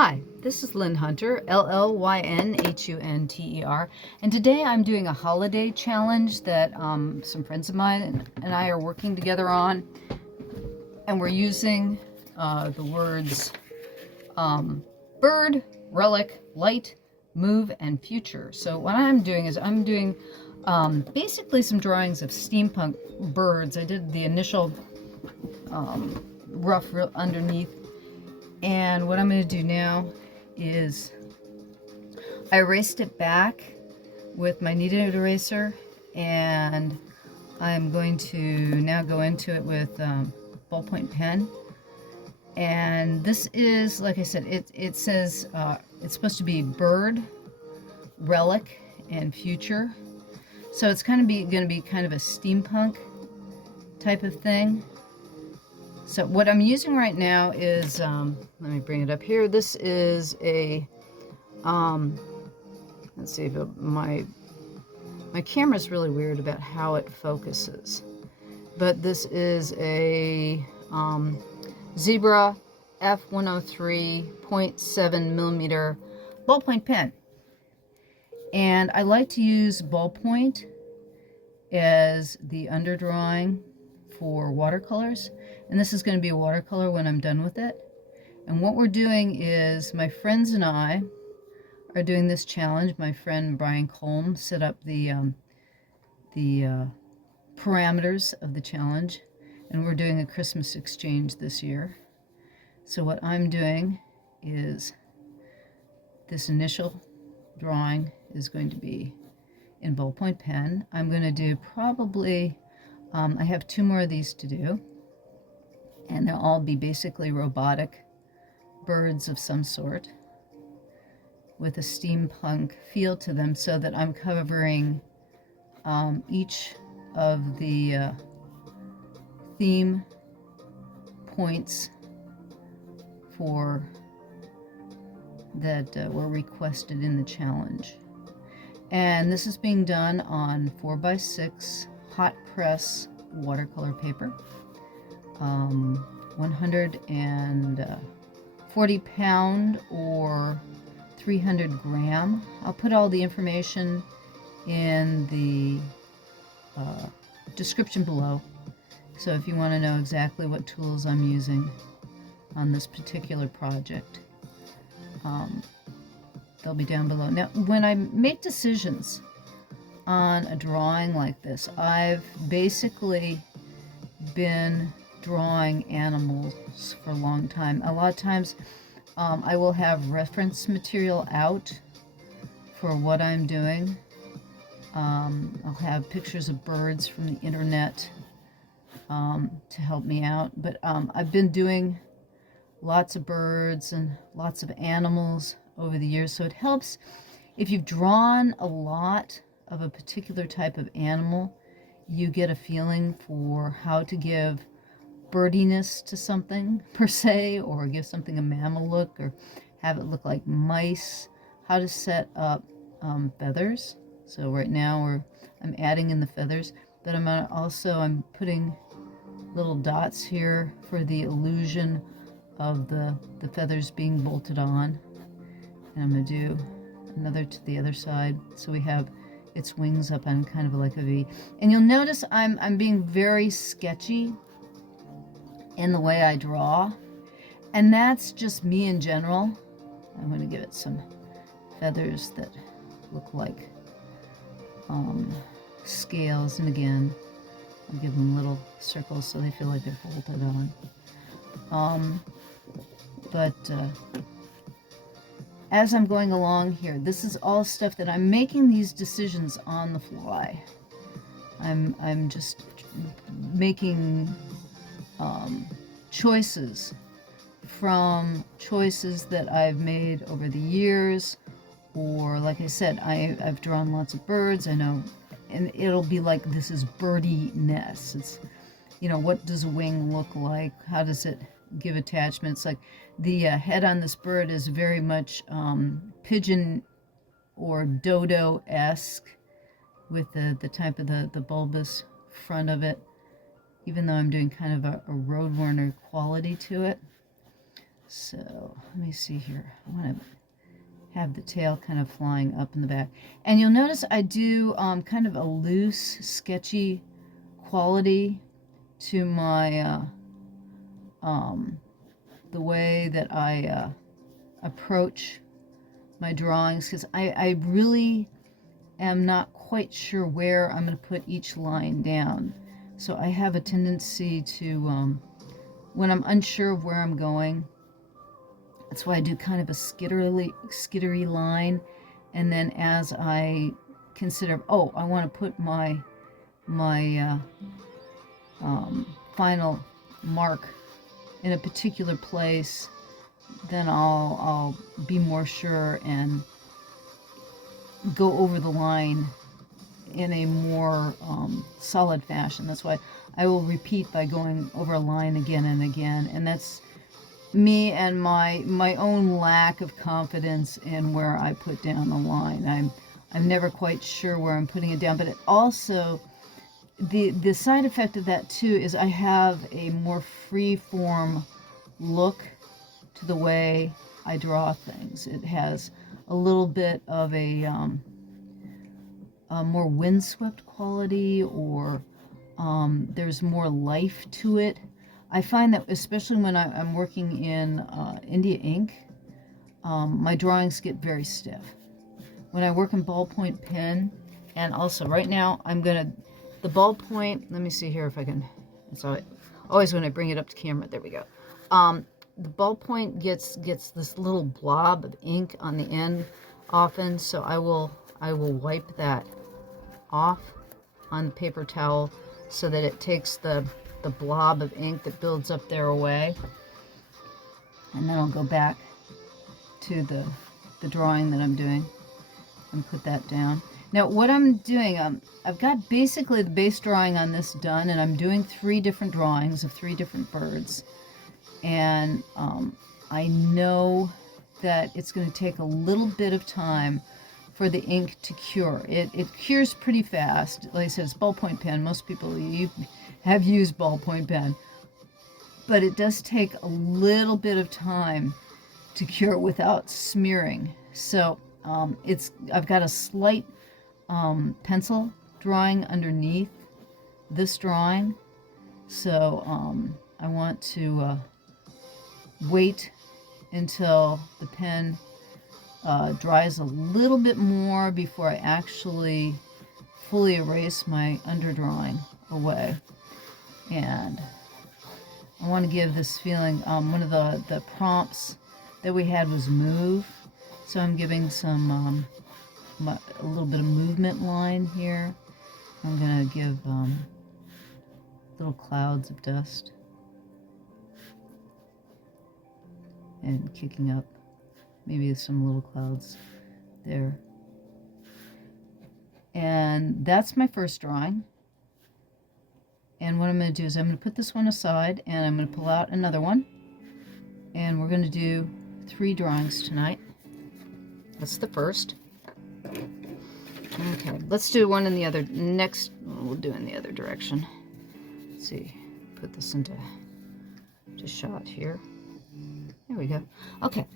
Hi, this is Llyn Hunter, Llynhunter, and today I'm doing a holiday challenge that some friends of mine and I are working together on, and we're using the words bird, relic, light, move, and future. So what I'm doing is I'm doing basically some drawings of steampunk birds. I did the initial rough underneath. And what I'm going to do now is I erased it back with my kneaded eraser, and I'm going to now go into it with ballpoint pen. And this is, like I said, it says it's supposed to be bird, relic, and future. So it's going to be kind of a steampunk type of thing. So what I'm using right now is, let me bring it up here. This is a, let's see if my camera's really weird about how it focuses. But this is a Zebra F103 0.7 millimeter ballpoint pen. And I like to use ballpoint as the underdrawing for watercolors. And this is going to be a watercolor when I'm done with it. And what we're doing is, my friends and I are doing this challenge. My friend Brian Colm set up the parameters of the challenge, and we're doing a Christmas exchange this year. So what I'm doing is, this initial drawing is going to be in ballpoint pen. I'm going to do probably, I have 2 more of these to do. And they'll all be basically robotic birds of some sort with a steampunk feel to them, so that I'm covering each of the theme points for that were requested in the challenge. And this is being done on 4x6 hot press watercolor paper. 140 pound or 300 gram. I'll put all the information in the description below. So if you want to know exactly what tools I'm using on this particular project, they'll be down below. Now, when I make decisions on a drawing like this, I've basically been drawing animals for a long time. A lot of times I will have reference material out for what I'm doing. I'll have pictures of birds from the internet to help me out. But I've been doing lots of birds and lots of animals over the years, so it helps if you've drawn a lot of a particular type of animal. You get a feeling for how to give birdiness to something per se, or give something a mammal look, or have it look like mice, how to set up feathers. So right now I'm adding in the feathers, but I'm putting little dots here for the illusion of the feathers being bolted on. And I'm going to do another to the other side, so we have its wings up on kind of like a V. And you'll notice I'm being very sketchy in the way I draw, and that's just me in general. I'm going to give it some feathers that look like scales, and again I'll give them little circles so they feel like they're bolted on. As I'm going along here, this is all stuff that I'm making these decisions on the fly. I'm just making choices from choices that I've made over the years, or like I said, I've drawn lots of birds. I know, and it'll be like, this is birdiness. It's, what does a wing look like? How does it give attachments? Like the head on this bird is very much pigeon or dodo-esque, with the type of the bulbous front of it, even though I'm doing kind of a road warner quality to it. So let me see here. I want to have the tail kind of flying up in the back. And you'll notice I do kind of a loose, sketchy quality to my, the way that I approach my drawings, because I really am not quite sure where I'm going to put each line down. So I have a tendency to, when I'm unsure of where I'm going, that's why I do kind of a skittery line, and then as I consider, oh, I want to put my final mark in a particular place, then I'll be more sure and go over the line in a more solid fashion. That's why I will repeat by going over a line again and again, and that's me and my own lack of confidence in where I put down the line. I'm never quite sure where I'm putting it down, but it also, the side effect of that too is I have a more free form look to the way I draw things. It has a little bit of a more windswept quality, or there's more life to it. I find that especially when I'm working in India ink, my drawings get very stiff. When I work in ballpoint pen, and also right now I'm gonna, the ballpoint, let me see here if I can, it's always when I bring it up to camera, there we go. The ballpoint gets this little blob of ink on the end often, so I will wipe that off on the paper towel so that it takes the blob of ink that builds up there away, and then I'll go back to the drawing that I'm doing and put that down. Now what I'm doing, I've got basically the base drawing on this done, and I'm doing 3 different drawings of 3 different birds, and I know that it's going to take a little bit of time for the ink to cure. It cures pretty fast. Like I said, it's ballpoint pen. Most people have used ballpoint pen, but it does take a little bit of time to cure without smearing. So I've got a slight pencil drawing underneath this drawing, so I want to wait until the pen dries a little bit more before I actually fully erase my underdrawing away. And I want to give this feeling, one of the prompts that we had was move, so I'm giving some a little bit of movement line here. I'm going to give little clouds of dust and kicking up, maybe some little clouds there. And that's my first drawing. And what I'm going to do is I'm going to put this one aside, and I'm going to pull out another one, and we're going to do 3 drawings tonight. That's the first. Okay, let's do one in the other, next, we'll do in the other direction. Let's see, put this into shot here. There we go. Okay,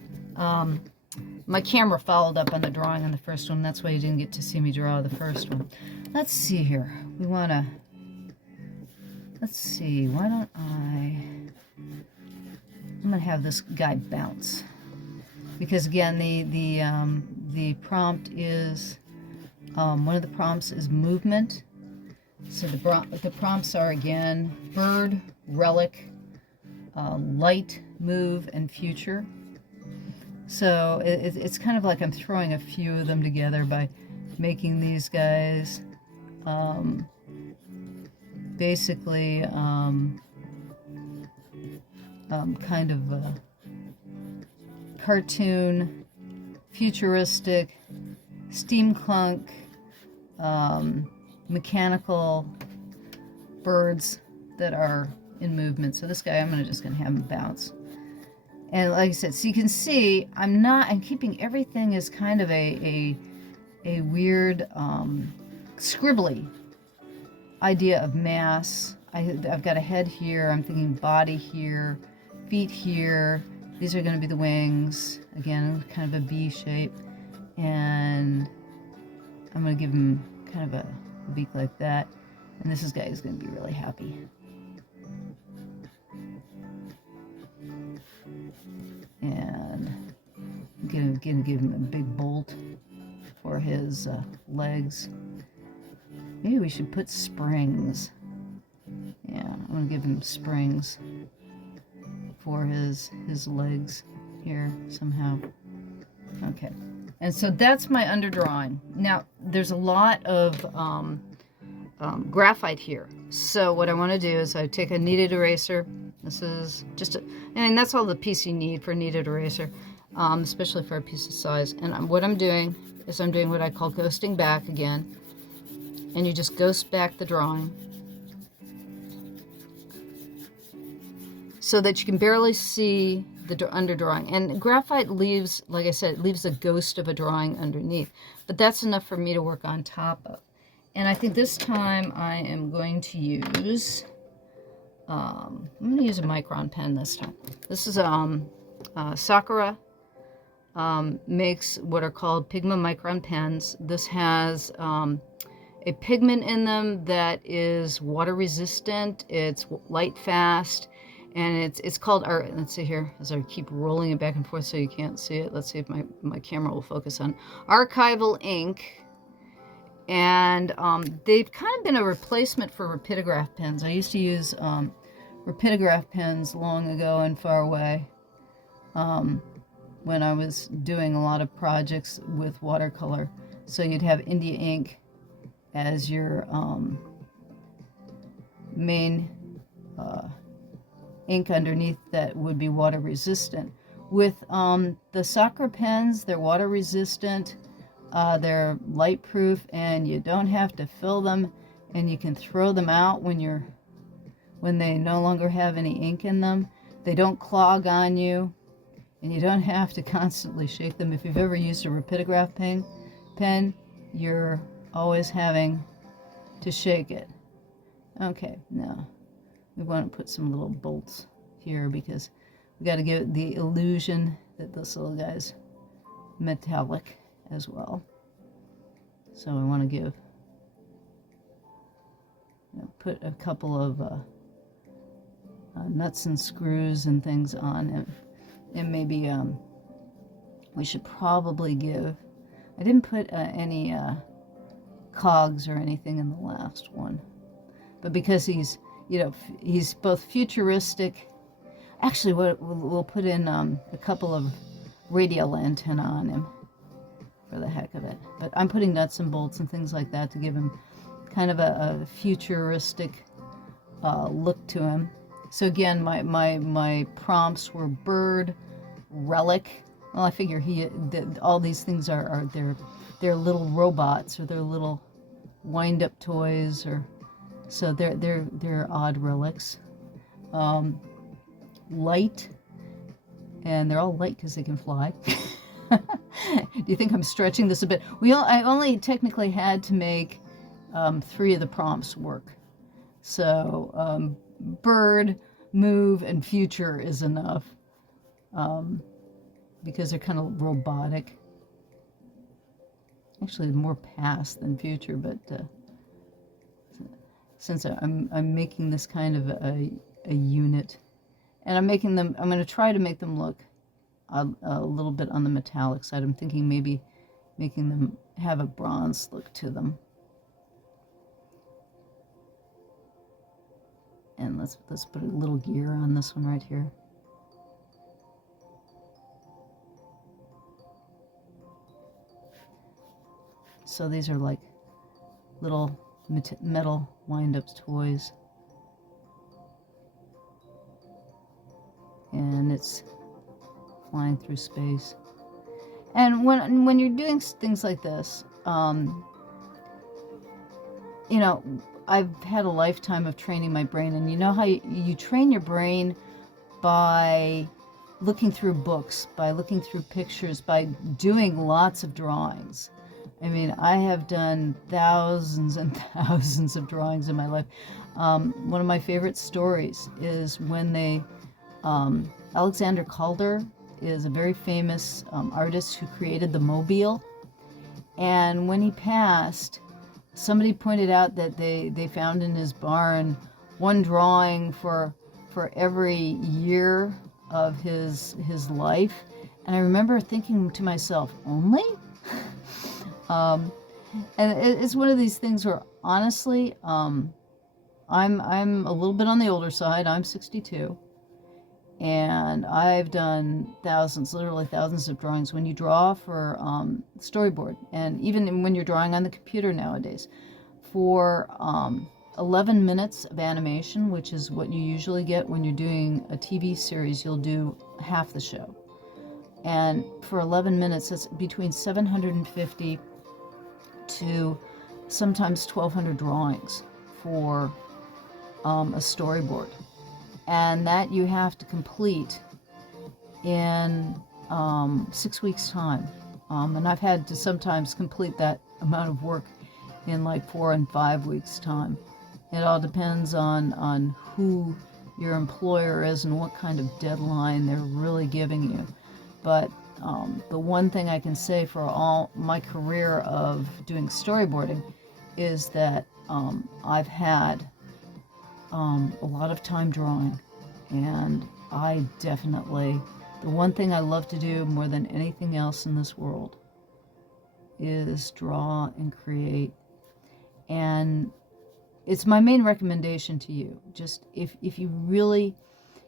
my camera followed up on the drawing on the first one. That's why you didn't get to see me draw the first one. Let's see here. We want to, let's see, why don't I'm going to have this guy bounce. Because again, the prompt is, one of the prompts is movement. So the prompts are, again, bird, relic, light, move, and future. So it's kind of like I'm throwing a few of them together by making these guys basically kind of cartoon, futuristic, steampunk, mechanical birds that are in movement. So this guy, I'm just gonna have him bounce. And like I said, so you can see I'm keeping everything as kind of a weird scribbly idea of mass. I've got a head here, I'm thinking body here, feet here, These are going to be the wings. Again, kind of a B shape. And I'm going to give him kind of a beak like that. And this guy is going to be really happy. And I'm going to give him a big bolt for his legs. Maybe we should put springs. Yeah, I'm going to give him springs for his legs here somehow. Okay, and so that's my underdrawing. Now, there's a lot of graphite here. So what I want to do is I take a kneaded eraser. This is just and that's all the piece you need for a kneaded eraser, especially for a piece of size. And what I'm doing is I'm doing what I call ghosting back again. And you just ghost back the drawing so that you can barely see the underdrawing. And graphite leaves, like I said, it leaves a ghost of a drawing underneath. But that's enough for me to work on top of. And I think this time I am going to use, I'm going to use a micron pen this time. This is Sakura makes what are called Pigma micron pens. This has a pigment in them that is water resistant, it's light fast, and it's called, let's see here, as I keep rolling it back and forth so you can't see it. Let's see if my camera will focus on archival ink. And they've kind of been a replacement for rapidograph pens. I used to use rapidograph pens long ago and far away when I was doing a lot of projects with watercolor. So you'd have India ink as your main ink underneath that would be water resistant. With the Sakura pens, they're water resistant, they're light proof, and you don't have to fill them, and you can throw them out when they no longer have any ink in them. They don't clog on you, and you don't have to constantly shake them. If you've ever used a rapidograph pen, you're always having to shake it. Okay, now we want to put some little bolts here because we got to give it the illusion that this little guy's metallic as well. So I want to put a couple of nuts and screws and things on it. And maybe we should probably give, I didn't put any cogs or anything in the last one, but because he's both futuristic. Actually, we'll put in a couple of radial antenna on him for the heck of it. But I'm putting nuts and bolts and things like that to give him kind of a futuristic look to him. So again, my prompts were bird, relic. Well, I figure all these things are they're little robots, or they're little wind-up toys, or so they're odd relics. Light, and they're all light because they can fly. Do you think I'm stretching this a bit? I only technically had to make 3 of the prompts work. So bird, move, and future is enough because they're kind of robotic. Actually, more past than future, but since I'm making this kind of a unit, and I'm going to try to make them look a little bit on the metallic side. I'm thinking maybe making them have a bronze look to them. And let's put a little gear on this one right here. So these are like little metal wind-up toys. And it's flying through space. And when you're doing things like this, I've had a lifetime of training my brain, and you know how you train your brain by looking through books, by looking through pictures, by doing lots of drawings. I mean, I have done thousands and thousands of drawings in my life. One of my favorite stories is when they Alexander Calder is a very famous artist who created the Mobile. And when he passed, somebody pointed out that they found in his barn one drawing for every year of his life. And I remember thinking to myself, only? And it's one of these things where, honestly, I'm a little bit on the older side. I'm 62. And I've done thousands, literally thousands of drawings. When you draw for storyboard, and even when you're drawing on the computer nowadays, for 11 minutes of animation, which is what you usually get when you're doing a TV series, you'll do half the show. And for 11 minutes, it's between 750 to sometimes 1,200 drawings for a storyboard. And that you have to complete in 6 weeks' time. And I've had to sometimes complete that amount of work in like 4 and 5 weeks' time. It all depends on who your employer is and what kind of deadline they're really giving you. But the one thing I can say for all my career of doing storyboarding is that I've had a lot of time drawing, and I definitely, the one thing I love to do more than anything else in this world is draw and create. And it's my main recommendation to you. Just if you really,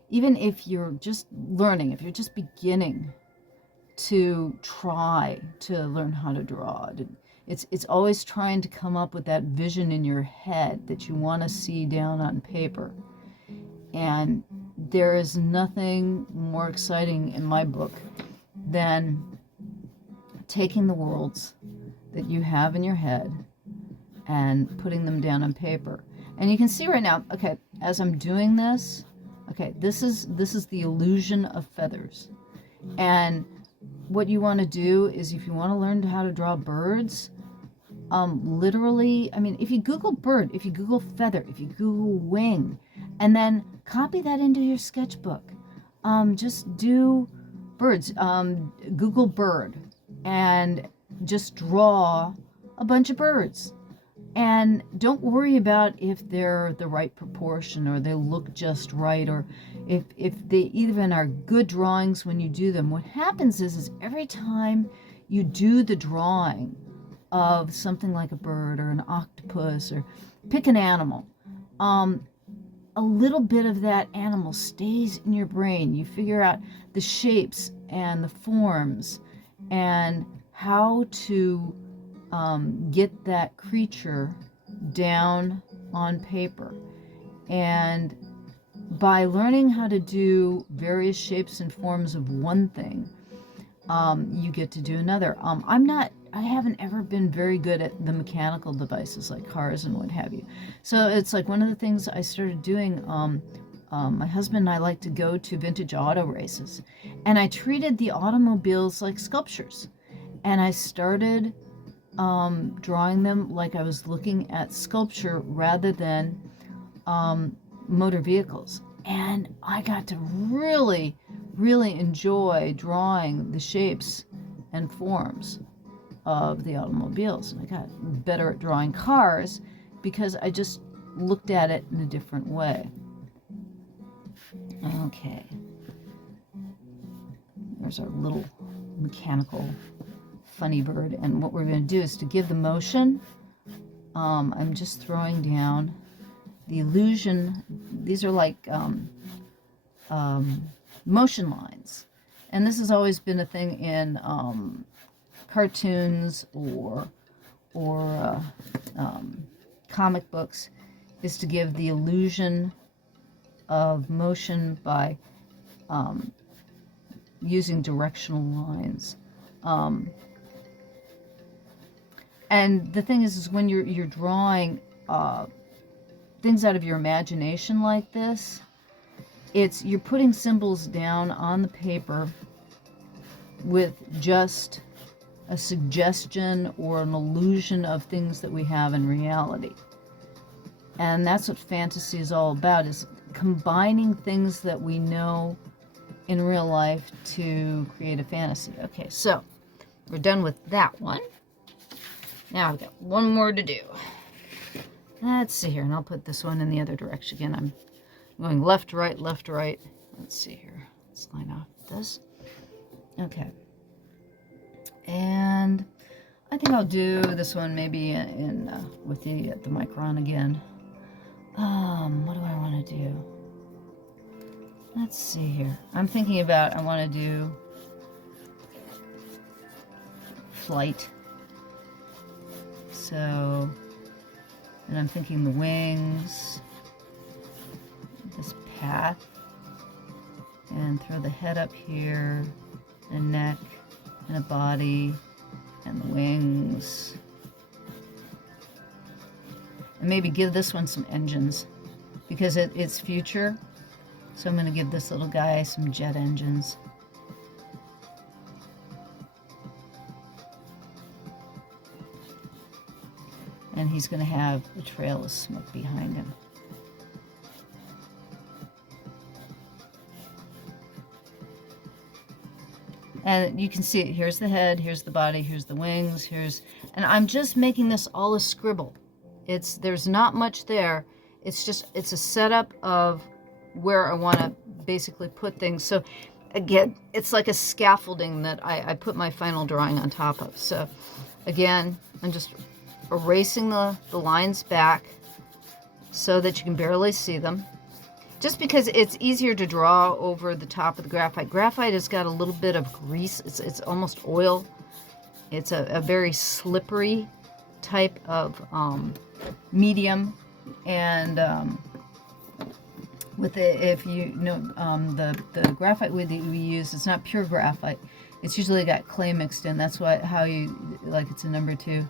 even if you're just learning, if you're just beginning to try to learn how to draw, it's always trying to come up with that vision in your head that you want to see down on paper. And there is nothing more exciting in my book than taking the worlds that you have in your head and putting them down on paper. And you can see right now, okay, as I'm doing this, okay, this is the illusion of feathers. And what you want to do is, if you want to learn how to draw birds, literally, I mean, if you Google bird, if you Google feather, if you Google wing, and then copy that into your sketchbook, just do birds, Google bird, and just draw a bunch of birds. And don't worry about if they're the right proportion or they look just right, or if they even are good drawings when you do them. What happens is every time you do the drawing of something like a bird or an octopus, or pick an animal, a little bit of that animal stays in your brain. You figure out the shapes and the forms and how to get that creature down on paper. And by learning how to do various shapes and forms of one thing, you get to do another. I haven't ever been very good at the mechanical devices like cars and what have you. So it's like one of the things I started doing, my husband and I like to go to vintage auto races, and I treated the automobiles like sculptures. And I started drawing them like I was looking at sculpture rather than motor vehicles. And I got to really, really enjoy drawing the shapes and forms of the automobiles. And I got better at drawing cars because I just looked at it in a different way. Okay. There's our little mechanical funny bird. And what we're going to do is to give the motion, I'm just throwing down the illusion. These are like motion lines. And this has always been a thing in cartoons or comic books, is to give the illusion of motion by using directional lines. And the thing is when you're drawing things out of your imagination like this, you're putting symbols down on the paper with just a suggestion or an illusion of things that we have in reality. And that's what fantasy is all about, is combining things that we know in real life to create a fantasy. Okay, so we're done with that one. Now I've got one more to do. Let's see here, and I'll put this one in the other direction again. I'm going left, right, left, right. Let's see here. Let's line off this. Okay. And I think I'll do this one maybe in with the micron again. What do I want to do? Let's see here. I'm thinking about, I want to do flight. So, and I'm thinking the wings, this path, and throw the head up here, the neck, and the body, and the wings. And maybe give this one some engines, because it's future. So I'm going to give this little guy some jet engines. And he's going to have a trail of smoke behind him. And you can see it. Here's the head, here's the body, here's the wings, and I'm just making this all a scribble. There's not much there. It's a setup of where I want to basically put things. So again, it's like a scaffolding that I put my final drawing on top of. So again, I'm just erasing the lines back so that you can barely see them. Just because it's easier to draw over the top of the graphite. Graphite has got a little bit of grease. It's almost oil. It's a very slippery type of medium. And if you know the graphite wood that we use, it's not pure graphite. It's usually got clay mixed in. That's how you like. It's a number 2.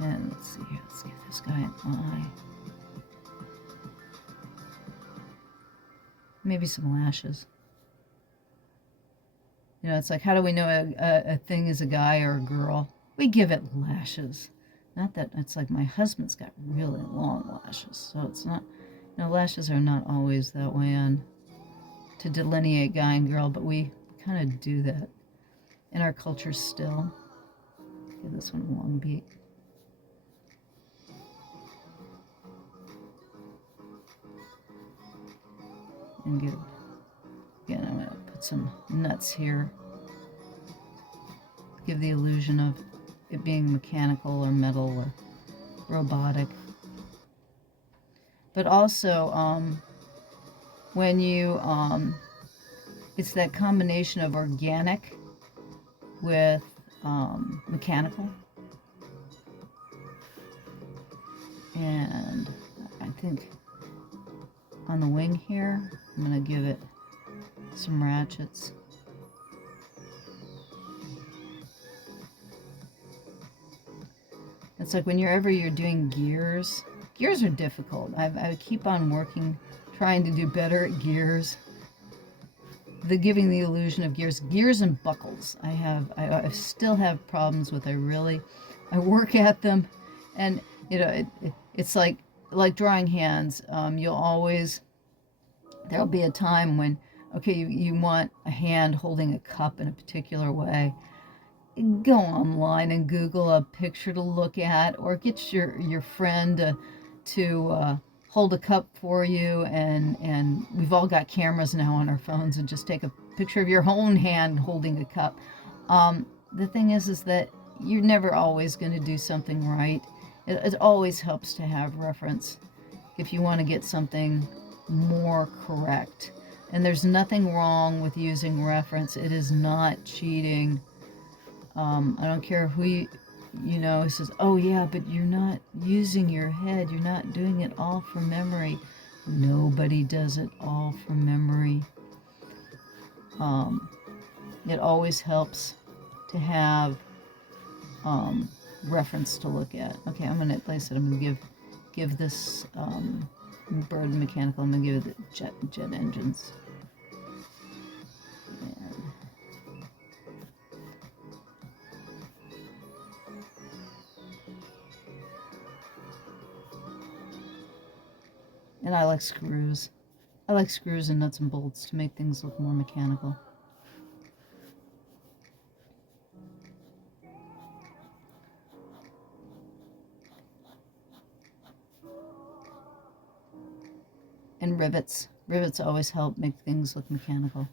And let's see here. Let's give this guy an eye. Maybe some lashes. You know, it's like, how do we know a thing is a guy or a girl? We give it lashes. Not that it's like my husband's got really long lashes, so it's not. You know, lashes are not always that way on to delineate guy and girl, but we kind of do that in our culture still. Give this one a long beak. And again, I'm going to put some nuts here. Give the illusion of it being mechanical or metal or robotic. But also, when you, it's that combination of organic with mechanical. And I think on the wing here, I'm going to give it some ratchets. It's like whenever you're doing gears. Gears are difficult. I keep on working, trying to do better at gears. Giving the illusion of gears and buckles. I still have problems with. I work at them, and you know it's like drawing hands. There'll be a time when, okay, you want a hand holding a cup in a particular way. Go online and Google a picture to look at, or get your friend to hold a cup for you, and we've all got cameras now on our phones, and just take a picture of your own hand holding a cup. The thing is that you're never always going to do something right. It always helps to have reference if you want to get something more correct. And there's nothing wrong with using reference. It is not cheating. I don't care who says, oh yeah, but you're not using your head. You're not doing it all from memory. Nobody does it all from memory. It always helps to have reference to look at. Okay, I'm going to give this bird mechanical. I'm going to give it the jet engines. And I like screws. I like screws and nuts and bolts to make things look more mechanical. And rivets. Rivets always help make things look mechanical.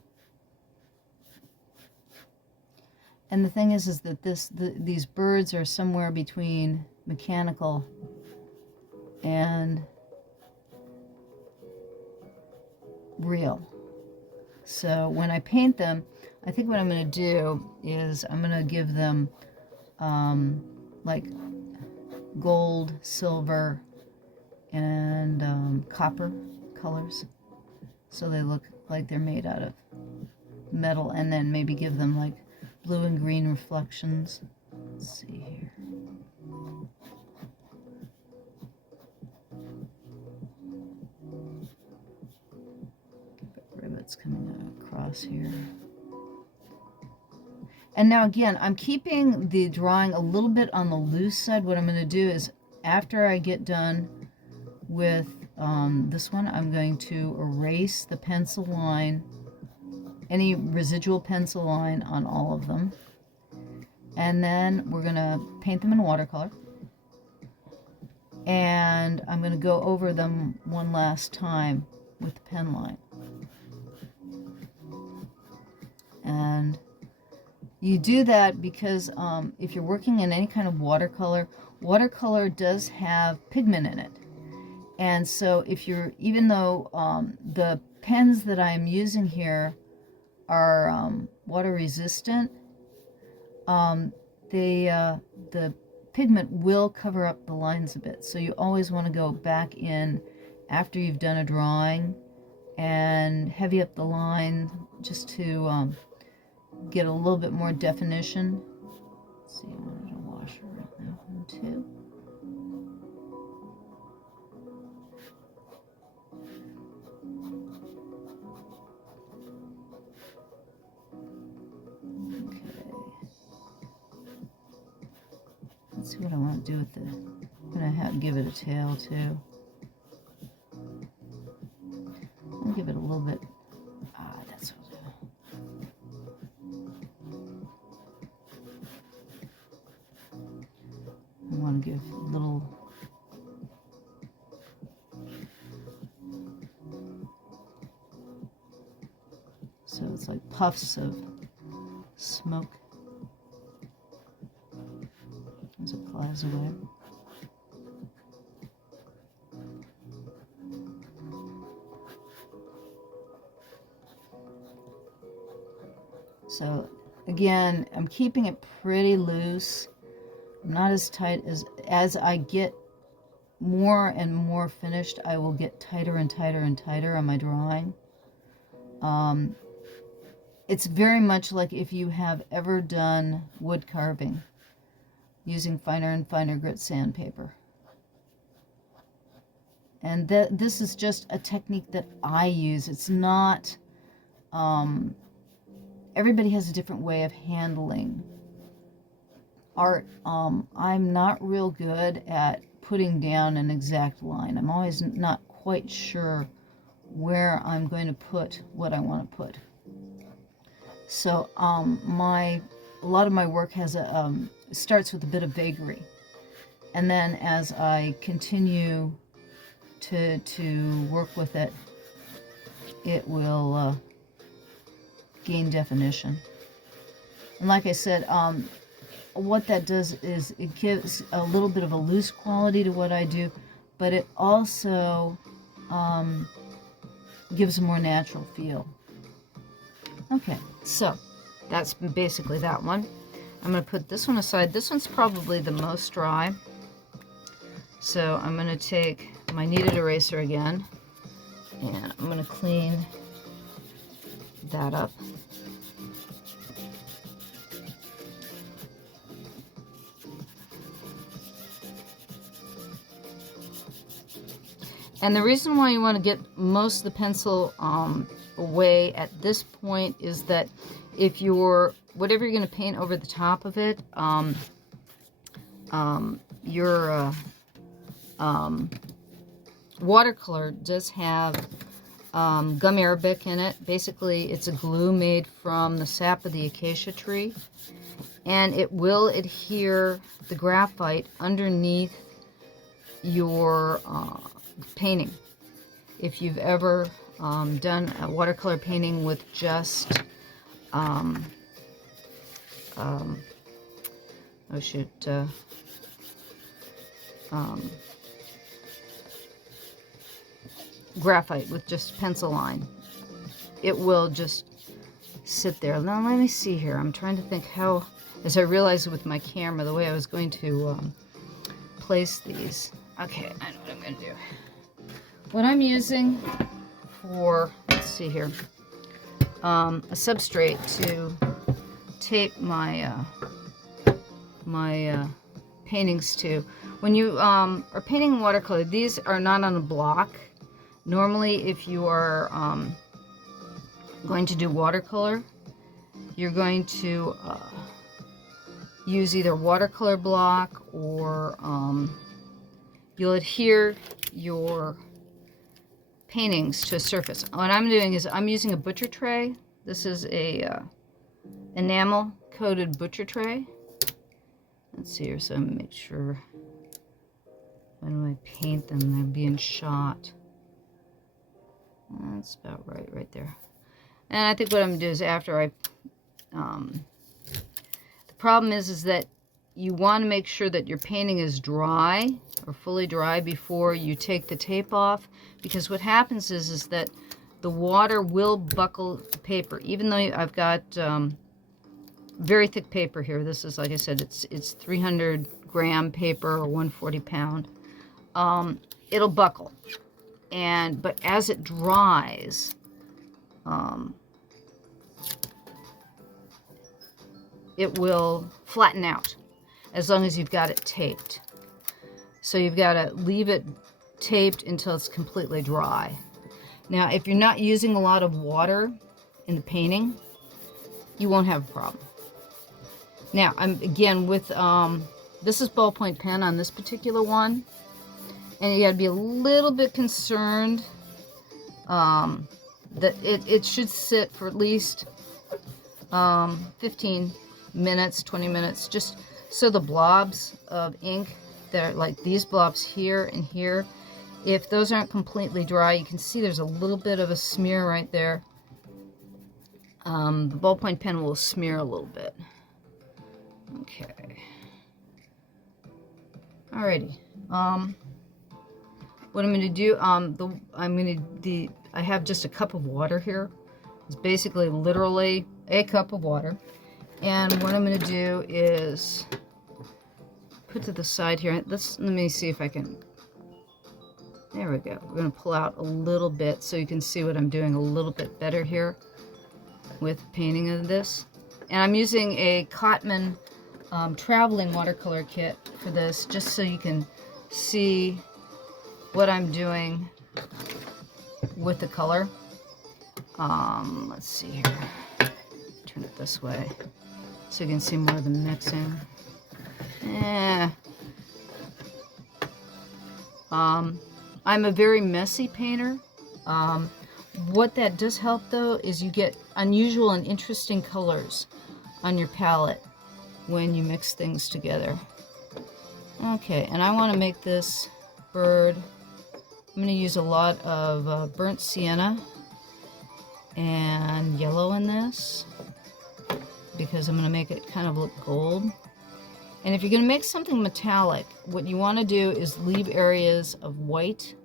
And the thing is that these birds are somewhere between mechanical and real. So when I paint them, I think what I'm going to do is I'm going to give them like gold, silver, and copper colors, so they look like they're made out of metal, and then maybe give them like blue and green reflections. Let's see here. Rivets coming across here. And now again, I'm keeping the drawing a little bit on the loose side. What I'm going to do is, after I get done with this one, I'm going to erase the pencil line, any residual pencil line on all of them. And then we're going to paint them in watercolor. And I'm going to go over them one last time with the pen line. And you do that because if you're working in any kind of watercolor, watercolor does have pigment in it. And so if you're, even though the pens that I'm using here are water resistant, the pigment will cover up the lines a bit. So you always want to go back in after you've done a drawing and heavy up the line just to get a little bit more definition. Let's see, I wanted to wash around that one too. Let's see what I want to do with the, I'm going to have to give it a tail too. I'll give it a little bit, that's what I'll do. I want to give a little, so it's like puffs of smoke. As it flies away. So again, I'm keeping it pretty loose. I'm not as tight as I get more and more finished, I will get tighter and tighter and tighter on my drawing. It's very much like if you have ever done wood carving, using finer and finer grit sandpaper. And this is just a technique that I use. It's not, everybody has a different way of handling art. I'm not real good at putting down an exact line. I'm always not quite sure where I'm going to put what I want to put. So a lot of my work has a, starts with a bit of vagary, and then as I continue to work with it, it will gain definition. And like I said, what that does is it gives a little bit of a loose quality to what I do, but it also gives a more natural feel. Okay, so that's basically that one. I'm going to put this one aside. This one's probably the most dry. So I'm going to take my kneaded eraser again, and I'm going to clean that up. And the reason why you want to get most of the pencil away at this point is that if you're, whatever you're going to paint over the top of it, your watercolor does have gum arabic in it. Basically, it's a glue made from the sap of the acacia tree, and it will adhere the graphite underneath your painting. If you've ever done a watercolor painting with just graphite with just pencil line, it will just sit there. Now let me see here. I'm trying to think how, as I realized with my camera, the way I was going to place these. Okay, I know what I'm going to do. What I'm using for, let's see here, a substrate to tape my paintings to. When you are painting in watercolor, these are not on a block. Normally, if you are going to do watercolor, you're going to use either watercolor block or you'll adhere your paintings to a surface. What I'm doing is I'm using a butcher tray. This is a enamel coated butcher tray. Let's see here, so I'm gonna make sure when I paint them they're being shot. That's about right there. And I think what I'm gonna do is after I the problem is that you want to make sure that your painting is dry or fully dry before you take the tape off, because what happens is that the water will buckle the paper. Even though I've got very thick paper here, this is, like I said, it's 300 gram paper or 140 pound, it'll buckle. But as it dries, it will flatten out as long as you've got it taped. So you've got to leave it taped until it's completely dry. Now, if you're not using a lot of water in the painting, you won't have a problem. Now, I'm again with, this is ballpoint pen on this particular one, and you got to be a little bit concerned that it should sit for at least 15 minutes, 20 minutes, just so the blobs of ink that are like these blobs here and here, if those aren't completely dry, you can see there's a little bit of a smear right there. The ballpoint pen will smear a little bit. Okay. Alrighty. What I'm going to do, I have just a cup of water here. It's basically literally a cup of water. And what I'm going to do is put to the side here. Let me see if I can. There we go. We're going to pull out a little bit so you can see what I'm doing a little bit better here with painting of this. And I'm using a Cotman traveling watercolor kit for this, just so you can see what I'm doing with the color. Let's see here. Turn it this way so you can see more of the mixing. I'm a very messy painter. What that does help though is you get unusual and interesting colors on your palette when you mix things together. Okay, and I want to make this bird, I'm going to use a lot of burnt sienna and yellow in this because I'm going to make it kind of look gold. And if you're going to make something metallic, what you want to do is leave areas of white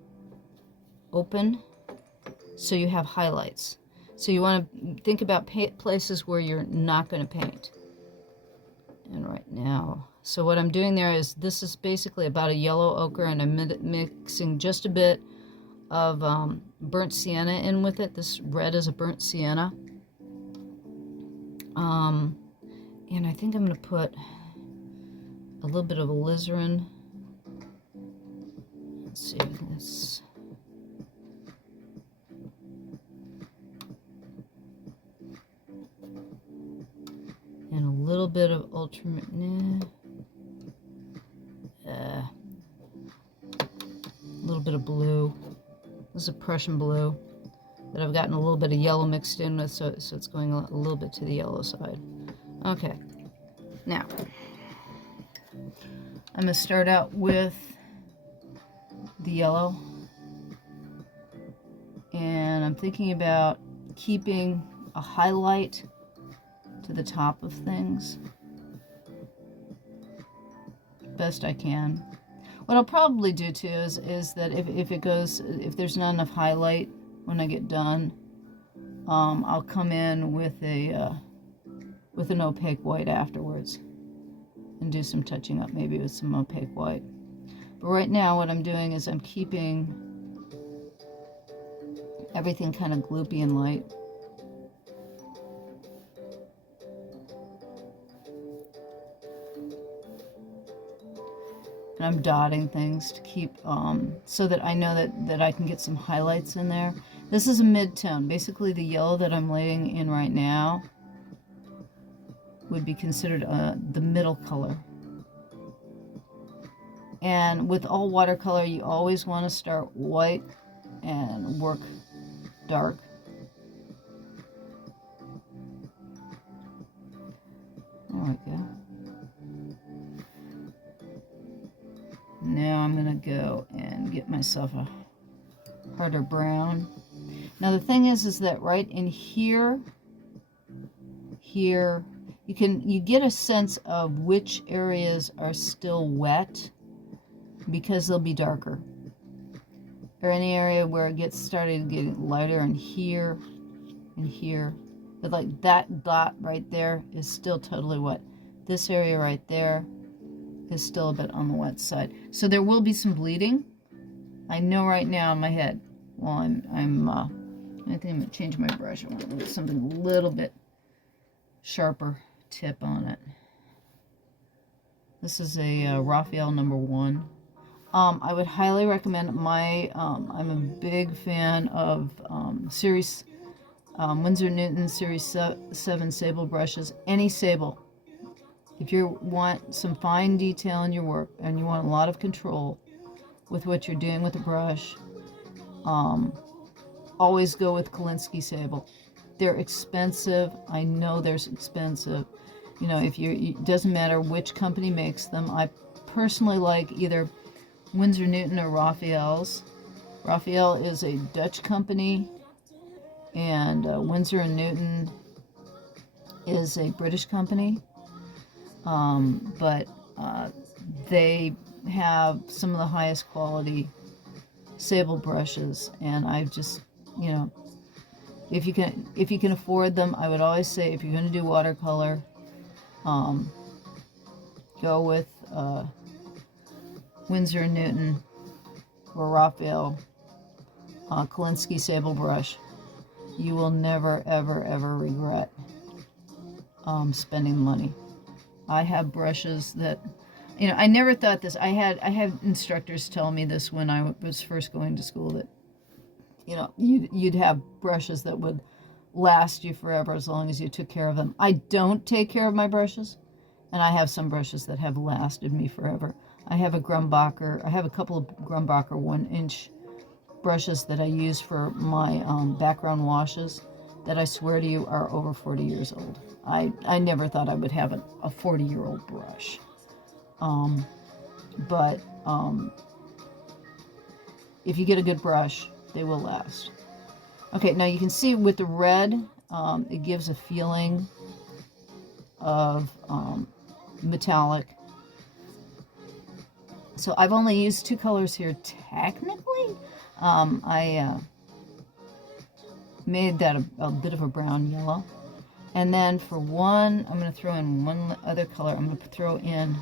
open so you have highlights. So you want to think about places where you're not going to paint. And right now, so what I'm doing there is, this is basically about a yellow ochre, and I'm mixing just a bit of burnt sienna in with it. This red is a burnt sienna. And I think I'm going to put a little bit of alizarin. Let's see this. And a little bit of ultramarine. A little bit of blue. This is a Prussian blue. that I've gotten a little bit of yellow mixed in with, so it's going a little bit to the yellow side. Okay, now I'm going to start out with the yellow, and I'm thinking about keeping a highlight to the top of things best I can. What I'll probably do too is that if there's not enough highlight when I get done, I'll come in with an opaque white afterwards and do some touching up, maybe with some opaque white. But right now what I'm doing is I'm keeping everything kind of gloopy and light. And I'm dotting things to keep, so that I know that I can get some highlights in there. This is a mid-tone. Basically the yellow that I'm laying in right now would be considered the middle color. And with all watercolor, you always want to start white and work dark. There we go. Now I'm going to go and get myself a harder brown. Now the thing is that right in here, you get a sense of which areas are still wet because they'll be darker. Or any area where it gets started getting lighter, and here and here. But like that dot right there is still totally wet. This area right there is still a bit on the wet side. So there will be some bleeding. I know right now in my head. Well, I think I'm going to change my brush. I'm going to get something a little bit sharper tip on it. This is a Raphael #1. I would highly recommend I'm a big fan of Series Winsor Newton Series 7 sable brushes. Any sable. If you want some fine detail in your work and you want a lot of control with what you're doing with the brush, always go with Kolinsky sable. They're expensive. I know they're expensive. You know, it doesn't matter which company makes them. I personally like either Winsor Newton or Raphael's. Raphael is a Dutch company, and Winsor and Newton is a British company. But they have some of the highest quality sable brushes, and I've just, you know, if you can afford them, I would always say if you're going to do watercolor, go with Winsor and Newton or Raphael Kolinsky sable brush. You will never ever regret spending money. I have brushes that, you know, I never thought this. I had instructors tell me this when I was first going to school, that, you know, you'd have brushes that would last you forever as long as you took care of them. I don't take care of my brushes, and I have some brushes that have lasted me forever. I have a Grumbacher. I have a couple of Grumbacher 1-inch brushes that I use for my background washes that I swear to you are over 40 years old. I never thought I would have a 40-year-old brush. But if you get a good brush, they will last. Okay, now you can see with the red, it gives a feeling of metallic. So I've only used 2 colors here technically. I made that a bit of a brown yellow. And then for one, I'm going to throw in one other color. I'm going to throw in,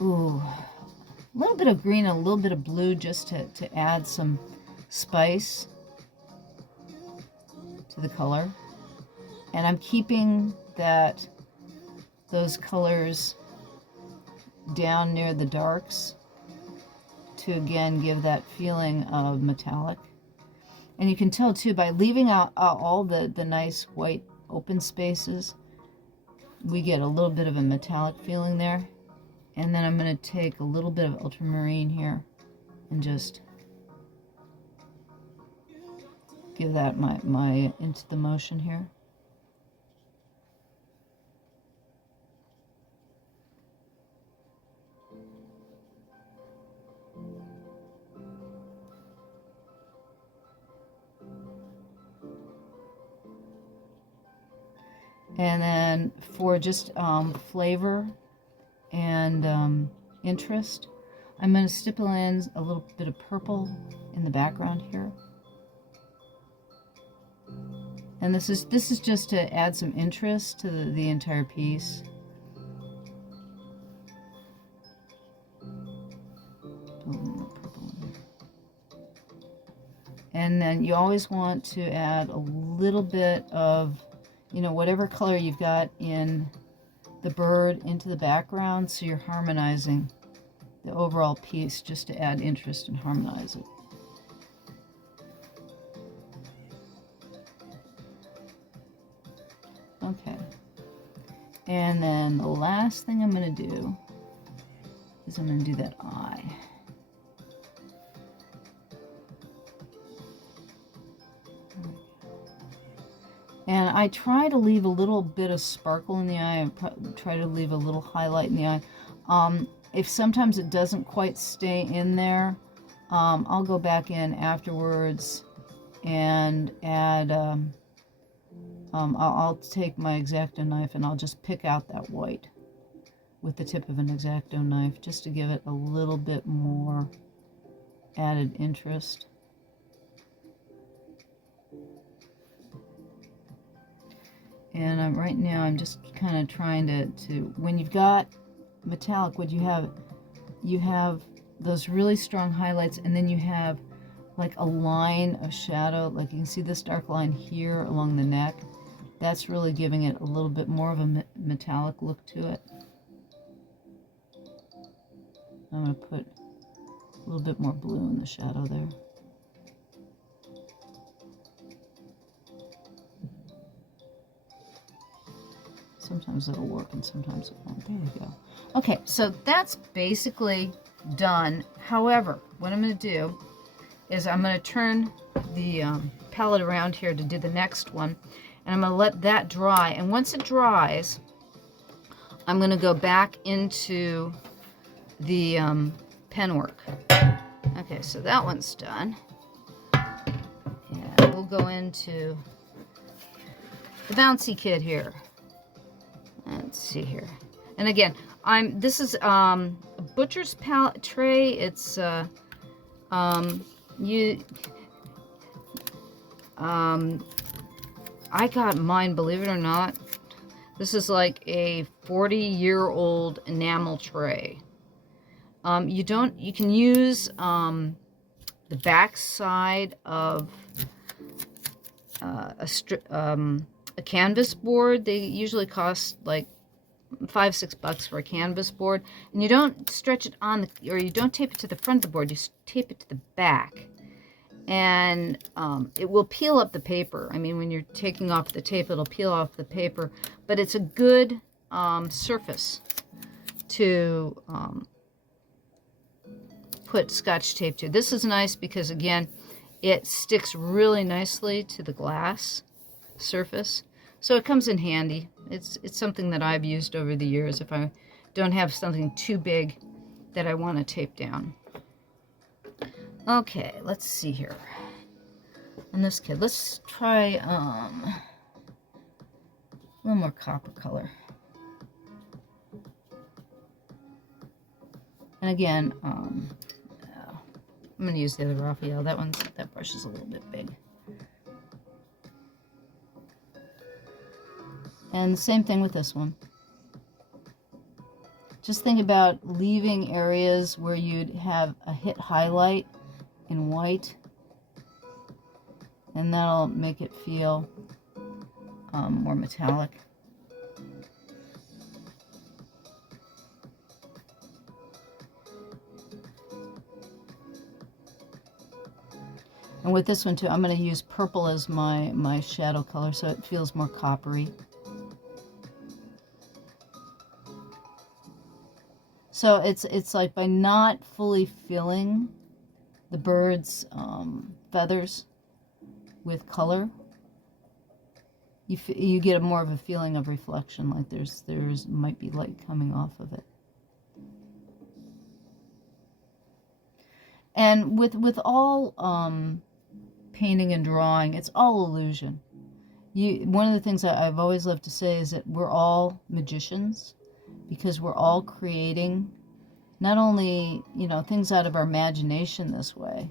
a little bit of green and a little bit of blue, just to add some spice to the color. And I'm keeping those colors down near the darks to again give that feeling of metallic. And you can tell too by leaving out all the nice white open spaces, we get a little bit of a metallic feeling there. And then I'm going to take a little bit of ultramarine here and just give that my into the motion here. And then for just flavor and interest, I'm going to stipple in a little bit of purple in the background here. And this is just to add some interest to the entire piece. And then you always want to add a little bit of, you know, whatever color you've got in the bird into the background, so you're harmonizing the overall piece just to add interest and harmonize it. Okay. And then the last thing I'm going to do is I'm going to do that eye. And I try to leave a little bit of sparkle in the eye. I try to leave a little highlight in the eye. If sometimes it doesn't quite stay in there, I'll go back in afterwards and add, I'll take my X-Acto knife and I'll just pick out that white with the tip of an X-Acto knife just to give it a little bit more added interest. And right now I'm just kind of trying to when you've got metallic, what you have those really strong highlights, and then you have like a line of shadow, like you can see this dark line here along the neck. That's really giving it a little bit more of a metallic look to it. I'm going to put a little bit more blue in the shadow there. Sometimes it'll work and sometimes it won't. There we go. Okay, so that's basically done. However, what I'm going to do is I'm going to turn the palette around here to do the next one, and I'm going to let that dry. And once it dries, I'm going to go back into the pen work. Okay, so that one's done. And we'll go into the bouncy kid here. Let's see here. And again, this is a butcher's palette tray. It's I got mine, believe it or not. This is like a 40-year-old enamel tray. You can use the back side of a canvas board. They usually cost like $5-6 for a canvas board, and you don't stretch it on the, or you don't tape it to the front of the board, you tape it to the back, and it will peel up the paper. I mean, when you're taking off the tape, it'll peel off the paper, but it's a good surface to put Scotch tape to. This is nice because, again, it sticks really nicely to the glass surface, so it comes in handy. It's something that I've used over the years if I don't have something too big that I want to tape down. Okay, let's see here. On this kid, let's try a little more copper color. And again, I'm going to use the other Raphael. That brush is a little bit big. And the same thing with this one. Just think about leaving areas where you'd have a hit highlight in white, and that'll make it feel more metallic. And with this one too, I'm going to use purple as my shadow color, so it feels more coppery. So it's like by not fully filling the bird's feathers with color, you get more of a feeling of reflection, like there's might be light coming off of it. And with all painting and drawing, it's all illusion. One of the things that I've always loved to say is that we're all magicians, because we're all creating not only, things out of our imagination this way,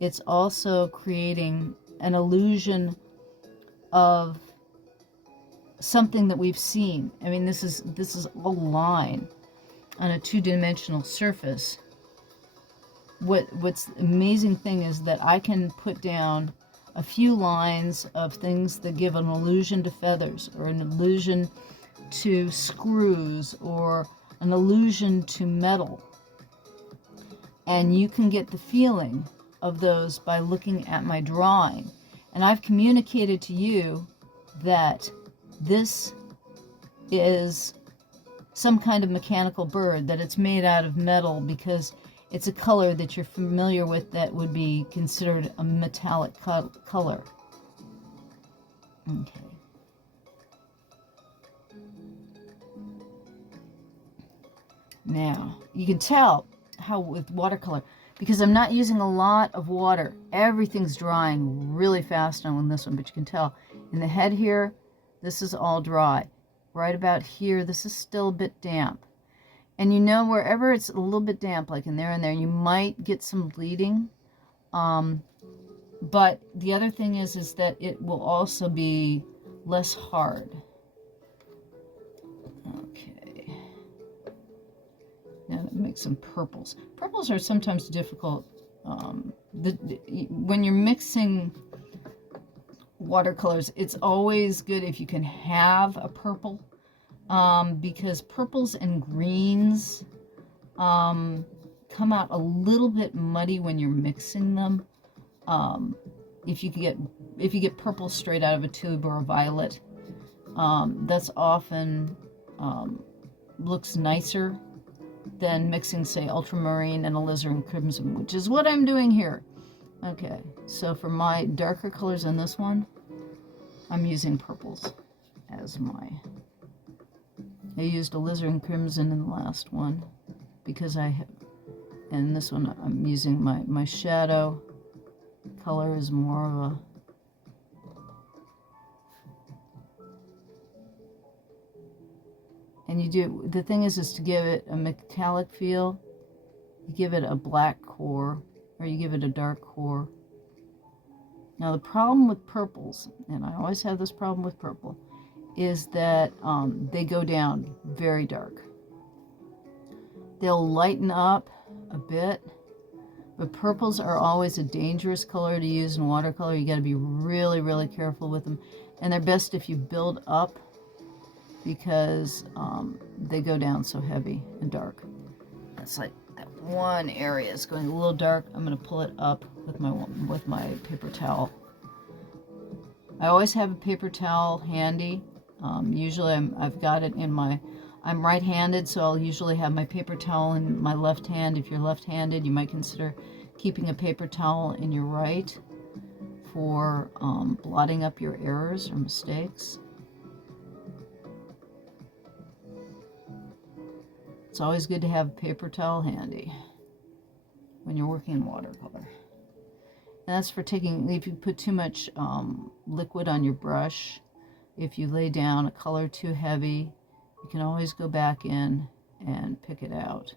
it's also creating an illusion of something that we've seen. I mean, this is a line on a two-dimensional surface. What's the amazing thing is that I can put down a few lines of things that give an illusion to feathers, or an illusion to screws, or an illusion to metal. And you can get the feeling of those by looking at my drawing. And I've communicated to you that this is some kind of mechanical bird, that it's made out of metal because it's a color that you're familiar with that would be considered a metallic color. Okay. Now, you can tell how with watercolor, because I'm not using a lot of water. Everything's drying really fast on this one, but you can tell in the head here, this is all dry. Right about here, this is still a bit damp. And wherever it's a little bit damp, like in there and there, you might get some bleeding. But the other thing is that it will also be less hard. Okay. Now make some purples. Purples are sometimes difficult. When you're mixing watercolors, it's always good if you can have a purple. Because purples and greens come out a little bit muddy when you're mixing them. If you get purple straight out of a tube, or a violet, that's often looks nicer than mixing, say, ultramarine and alizarin crimson, which is what I'm doing here. Okay, so for my darker colors in this one, I'm using purples as my... I used alizarin crimson in the last one because and this one I'm using my shadow color is more of a... And the thing is to give it a metallic feel, you give it a black core, or you give it a dark core. Now the problem with purples, and I always have this problem with purple, is that they go down very dark. They'll lighten up a bit, but purples are always a dangerous color to use in watercolor. You got to be really, really careful with them, and they're best if you build up, because they go down so heavy and dark. That's like that one area is going a little dark. I'm going to pull it up with my paper towel. I always have a paper towel handy. Usually I've got it in I'm right-handed, so I'll usually have my paper towel in my left hand. If you're left-handed, you might consider keeping a paper towel in your right for blotting up your errors or mistakes. It's always good to have a paper towel handy when you're working in watercolor. And that's for taking, if you put too much liquid on your brush, if you lay down a color too heavy, you can always go back in and pick it out.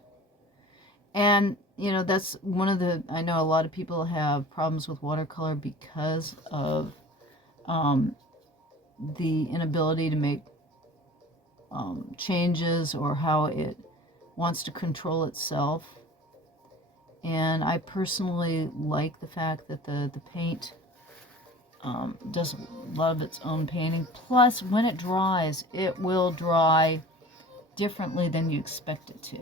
And, that's one of I know a lot of people have problems with watercolor because of the inability to make changes, or how it wants to control itself. And I personally like the fact that the paint does a lot of its own painting. Plus, when it dries, it will dry differently than you expect it to,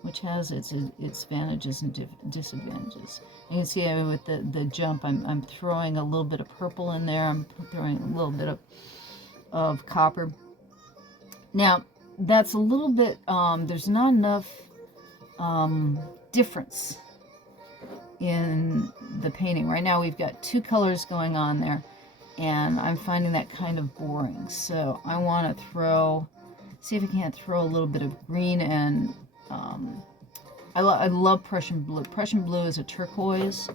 which has its advantages and disadvantages. You can see with the jump, I'm throwing a little bit of purple in there. I'm throwing a little bit of copper. Now, that's a little bit, there's not enough difference in the painting. Right now we've got 2 colors going on there, and I'm finding that kind of boring. So I want to see if I can't throw a little bit of green, and I love Prussian blue. Prussian blue is a turquoise.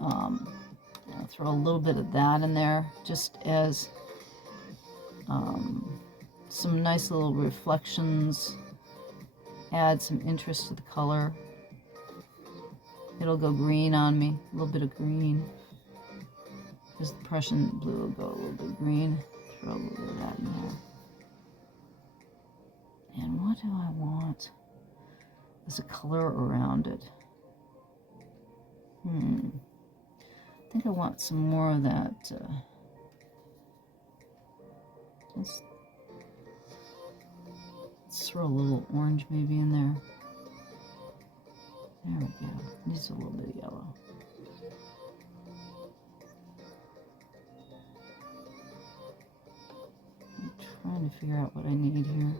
I'll throw a little bit of that in there, just as some nice little reflections, add some interest to the color. It'll go green on me, a little bit of green, because the Prussian blue will go a little bit green. Throw a little bit of that in there. And what do I want as a color around it? I think I want some more of that. Let's throw a little orange maybe in there. There we go. Needs a little bit of yellow. I'm trying to figure out what I need here.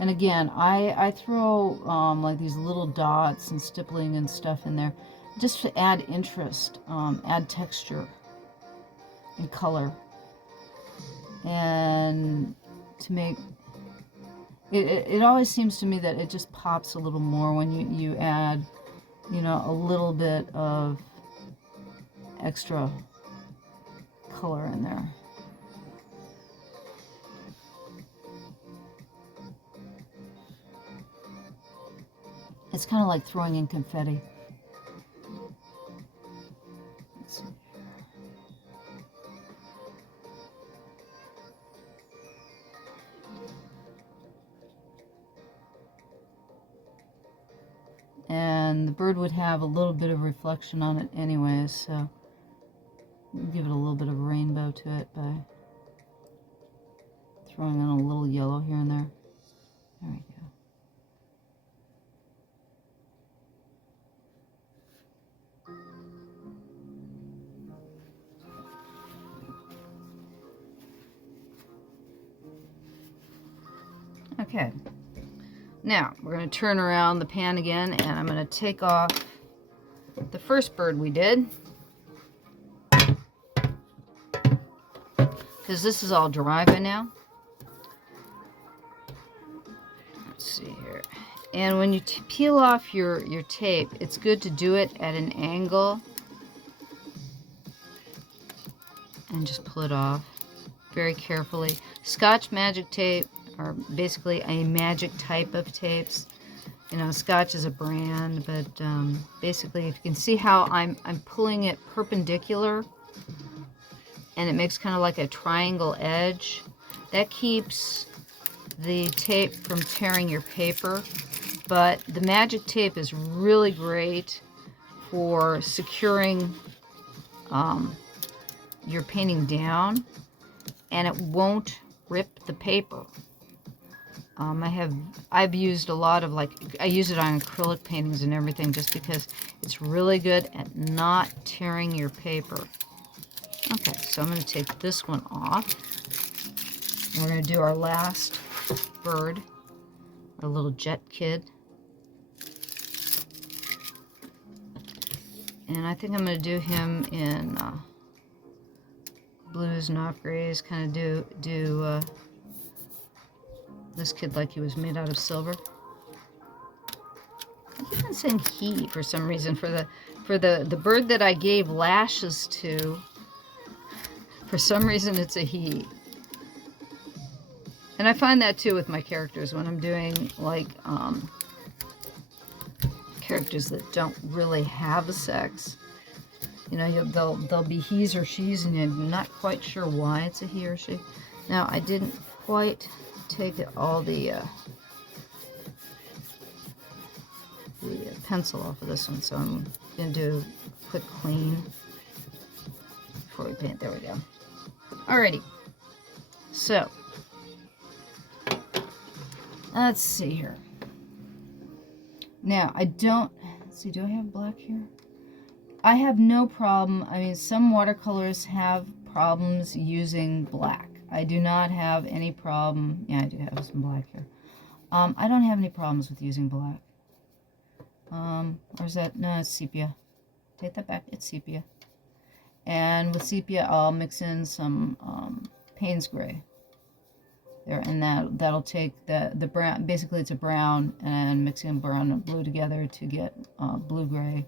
And again, I throw like these little dots and stippling and stuff in there just to add interest, add texture and color, and to make it always seems to me that it just pops a little more when you add, you know, a little bit of extra color in there. It's kind of like throwing in confetti. Let's see. And the bird would have a little bit of reflection on it anyways, so give it a little bit of rainbow to it by throwing in a little yellow here and there. There we go. Okay, now we're going to turn around the pan again, and I'm going to take off the first bird we did, because this is all dry by now. Let's see here. And when you peel off your tape, it's good to do it at an angle and just pull it off very carefully. Scotch magic tape are basically a magic type of tapes. You know, Scotch is a brand, but basically, if you can see how I'm pulling it perpendicular, and it makes kind of like a triangle edge, that keeps the tape from tearing your paper. But the magic tape is really great for securing your painting down, and it won't rip the paper. I've used a lot of, like, I use it on acrylic paintings and everything, just because it's really good at not tearing your paper. Okay, so I'm going to take this one off. We're going to do our last bird, our little jet kid. And I think I'm going to do him in blues, not grays, kind of do this kid like he was made out of silver. I keep on saying he for some reason. For the bird that I gave lashes to, for some reason it's a he. And I find that too with my characters when I'm doing like characters that don't really have a sex. You know, they'll be he's or she's, and you're not quite sure why it's a he or she. Now, I didn't quite take all the pencil off of this one, so I'm going to do a quick clean before we paint. There we go. Alrighty. So, let's see here. Now, let's see, do I have black here? I have no problem. I mean, some watercolors have problems using black. I do not have any problem. Yeah, I do have some black here. I don't have any problems with using black. Or is that, no, it's sepia. Take that back, it's sepia. And with sepia, I'll mix in some Payne's gray there, and that'll take the brown. Basically, it's a brown, and mixing brown and blue together to get blue gray.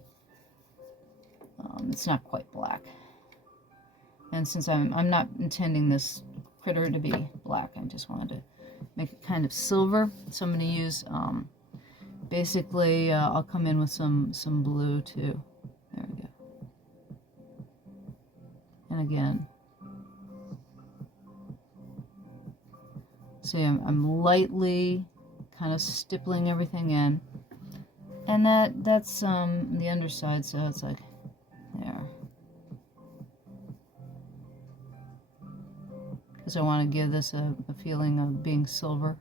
It's not quite black. And since I'm not intending this critter to be black, I just wanted to make it kind of silver. So I'm going to use basically I'll come in with some blue too. There we go. And again, see, I'm lightly kind of stippling everything in, and that's the underside, so it's like there, because I want to give this a feeling of being silver.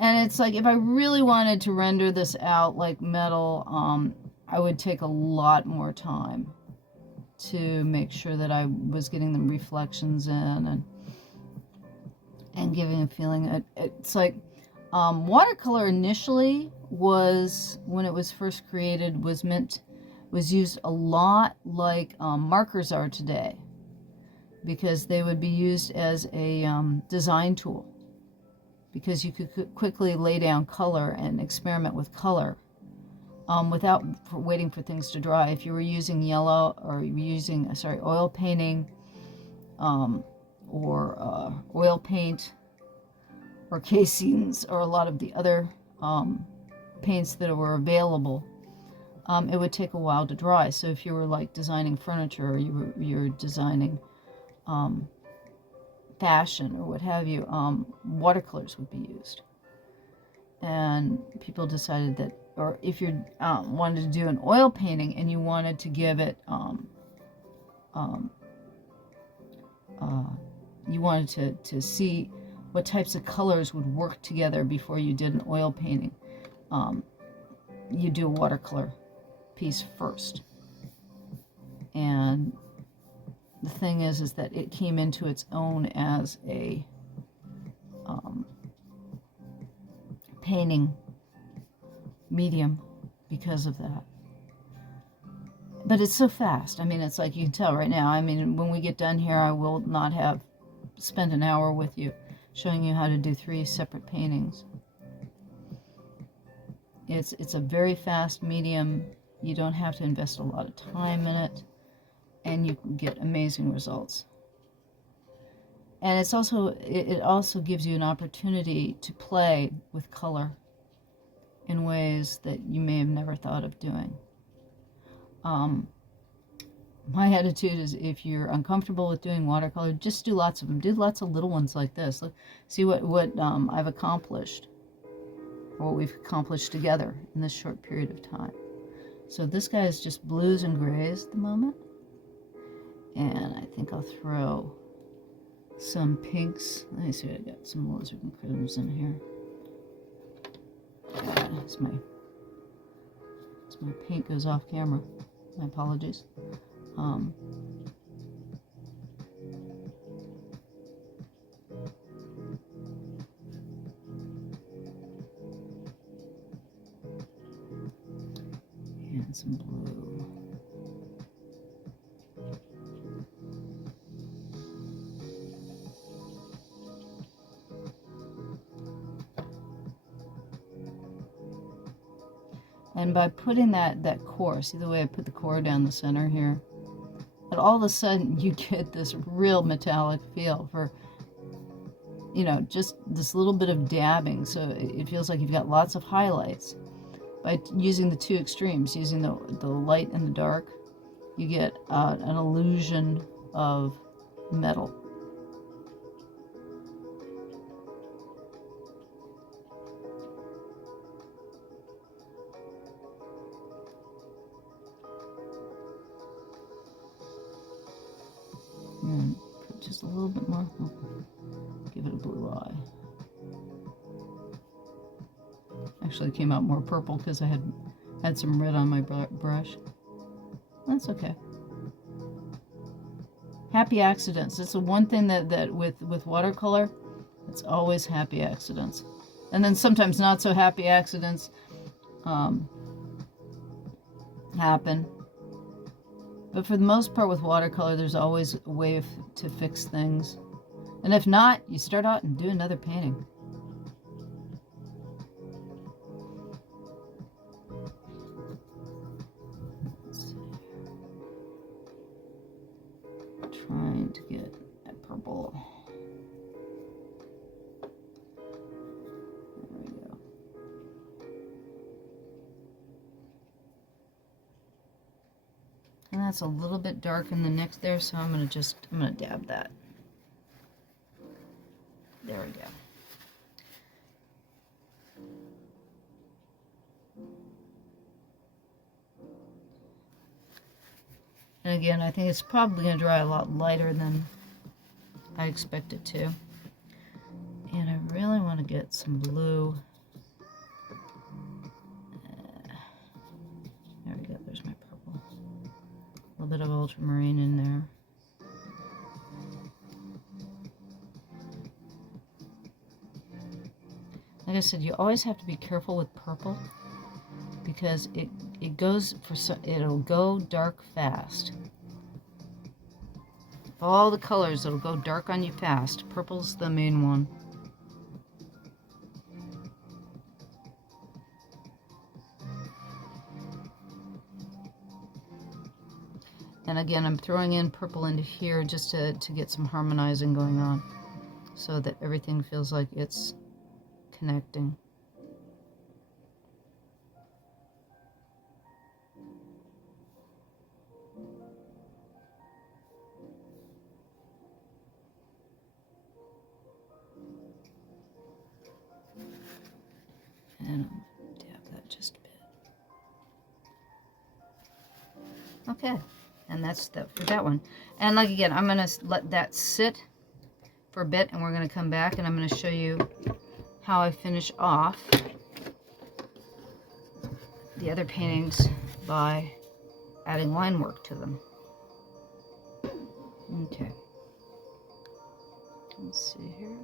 And it's like, if I really wanted to render this out like metal, I would take a lot more time to make sure that I was getting the reflections in and giving a feeling. It's like watercolor initially was, when it was first created, was used a lot like markers are today, because they would be used as a design tool. Because you could quickly lay down color and experiment with color without waiting for things to dry. If you were using yellow, or you were using, oil painting, or oil paint, or casings, or a lot of the other paints that were available, it would take a while to dry. So if you were like designing furniture, or you were designing fashion or what have you, watercolors would be used. And people decided that, or if you wanted to do an oil painting and you wanted to give it, you wanted to see what types of colors would work together before you did an oil painting, you do a watercolor piece first. And the thing is that it came into its own as a painting medium because of that. But it's so fast. I mean, it's like, you can tell right now. I mean, when we get done here, I will not have spent an hour with you showing you how to do 3 separate paintings. It's a very fast medium. You don't have to invest a lot of time in it, and you can get amazing results. And it's also, it also gives you an opportunity to play with color in ways that you may have never thought of doing. My attitude is, if you're uncomfortable with doing watercolor, just do lots of them. Do lots of little ones like this. Look, see what I've accomplished, or what we've accomplished together in this short period of time. So this guy is just blues and grays at the moment. And I think I'll throw some pinks. Let me see, I got some lizard and critters in here. As my paint goes off camera. My apologies. And some blue. And by putting that core, see the way I put the core down the center here? But all of a sudden you get this real metallic feel for, you know, just this little bit of dabbing. So it feels like you've got lots of highlights. By using the 2 extremes, using the light and the dark, you get an illusion of metal. And put just a little bit more. Give it a blue eye. Actually, it came out more purple because I had some red on my brush. That's okay. Happy accidents. It's the one thing that with watercolor, it's always happy accidents. And then sometimes not so happy accidents happen. But for the most part with watercolor, there's always a way to fix things. And if not, you start out and do another painting. Trying to get a purple. There we go. And that's a little bit dark in the next there, so I'm gonna dab that. There we go. And again, I think it's probably going to dry a lot lighter than I expect it to. And I really want to get some blue. There we go, there's my purple. A little bit of ultramarine in there. Like I said, you always have to be careful with purple because it'll go dark fast. Of all the colors, it'll go dark on you fast. Purple's the main one. And again, I'm throwing in purple into here just to get some harmonizing going on so that everything feels like it's connecting. And dab that just a bit. Okay, and that's for that one. And like again, I'm going to let that sit for a bit, and we're going to come back and I'm going to show you how I finish off the other paintings by adding line work to them. Okay. Let's see here.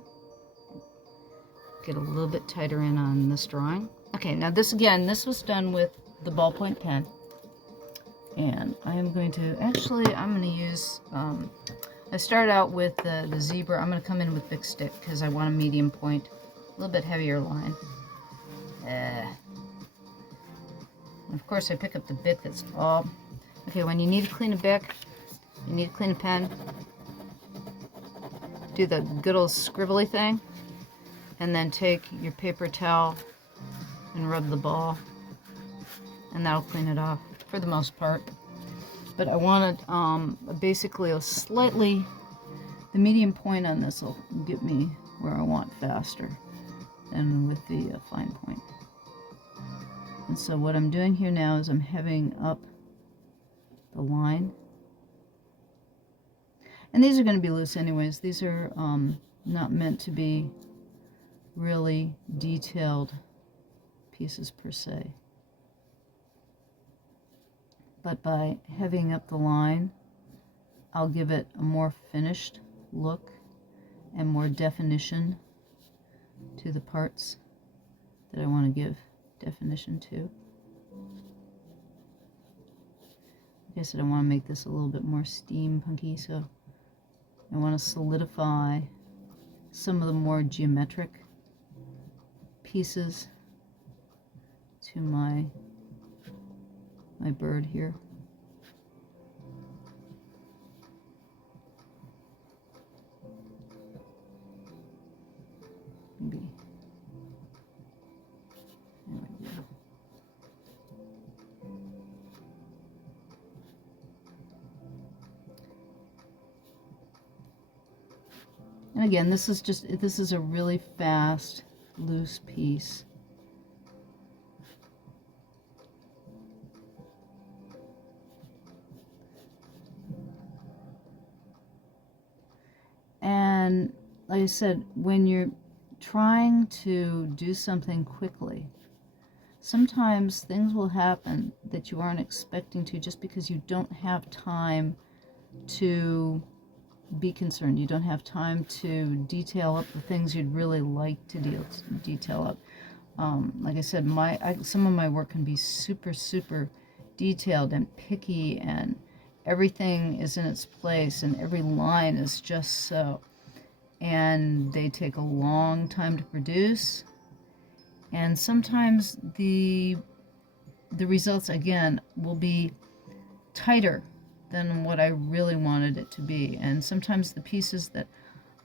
Get a little bit tighter in on this drawing. Okay, now this again, this was done with the ballpoint pen. And I am going to, I'm going to use, I started out with the zebra. I'm going to come in with Big Stick because I want a medium point, a little bit heavier line. And of course I pick up the bit that's all, okay, when you need to clean a Bic, you need to clean a pen, do the good old scribbly thing, and then take your paper towel and rub the ball, and that'll clean it off for the most part. But I wanted basically the medium point on this will get me where I want faster than with the fine point. And so what I'm doing here now is I'm heavying up the line. And these are going to be loose anyways. These are not meant to be really detailed pieces per se. But by heavying up the line, I'll give it a more finished look and more definition to the parts that I want to give definition to. Like I said, I want to make this a little bit more steampunky, so I want to solidify some of the more geometric pieces to my bird here. Maybe. There we go. And again, this is a really fast, loose piece. And like I said, when you're trying to do something quickly, sometimes things will happen that you aren't expecting to, just because you don't have time to be concerned. You don't have time to detail up the things you'd really like to detail up. Like I said, some of my work can be super, super detailed and picky, and everything is in its place, and every line is just so. And they take a long time to produce, and sometimes the results, again, will be tighter than what I really wanted it to be. And sometimes the pieces that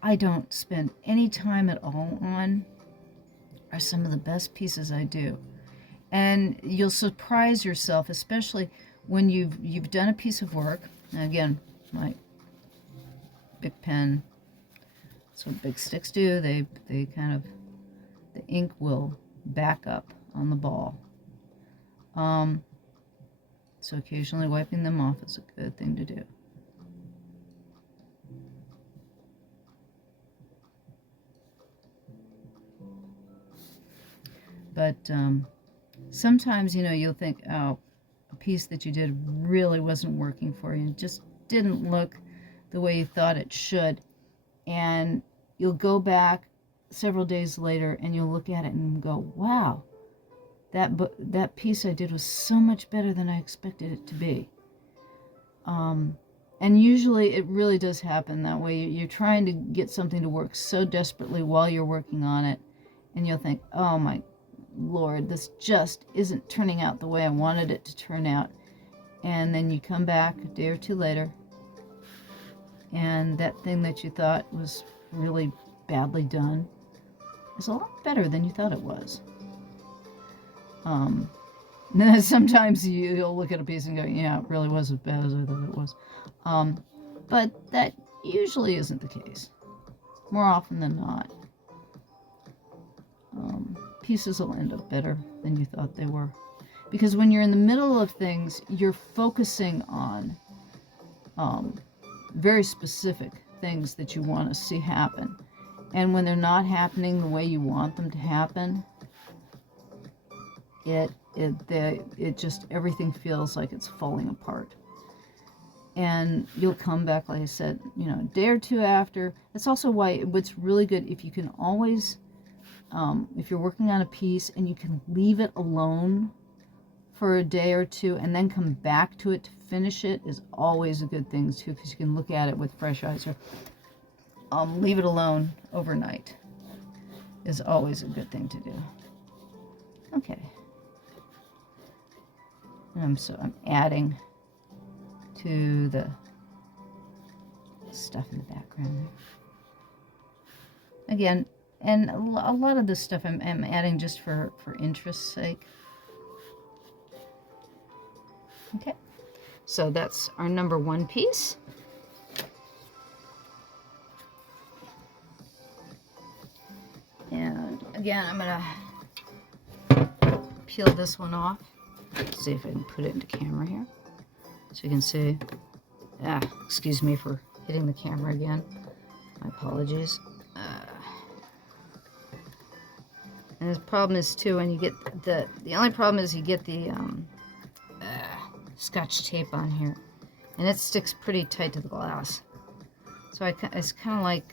I don't spend any time at all on are some of the best pieces I do. And you'll surprise yourself, especially when you've done a piece of work. And again, my big pen, that's what big sticks do. They kind of, the ink will back up on the ball. So occasionally wiping them off is a good thing to do. But sometimes, you know, you'll think, oh, a piece that you did really wasn't working for you. It just didn't look the way you thought it should. And you'll go back several days later and you'll look at it and go, wow, that piece I did was so much better than I expected it to be. And usually it really does happen that way. You're trying to get something to work so desperately while you're working on it, and you'll think, oh my Lord, this just isn't turning out the way I wanted it to turn out. And then you come back a day or two later, and that thing that you thought was really badly done is a lot better than you thought it was. Sometimes you'll look at a piece and go, yeah, it really was as bad as I thought it was. But that usually isn't the case. More often than not. Pieces will end up better than you thought they were. Because when you're in the middle of things, you're focusing on very specific things that you want to see happen. And when they're not happening the way you want them to happen, it just, everything feels like it's falling apart. And you'll come back, like I said, you know, a day or two after. That's also why what's really good, if you can always, if you're working on a piece and you can leave it alone for a day or two and then come back to it to finish it, is always a good thing too, because you can look at it with fresh eyes. Or leave it alone overnight is always a good thing to do. Okay. And I'm adding to the stuff in the background there. Again, and a lot of this stuff I'm adding just for interest's sake. Okay, so that's our number one piece. And again, I'm gonna peel this one off. Let's see if I can put it into camera here, so you can see. Excuse me for hitting the camera again. My apologies. And the problem is too, when you get the only problem is you get the Scotch tape on here, and it sticks pretty tight to the glass. So it's kind of like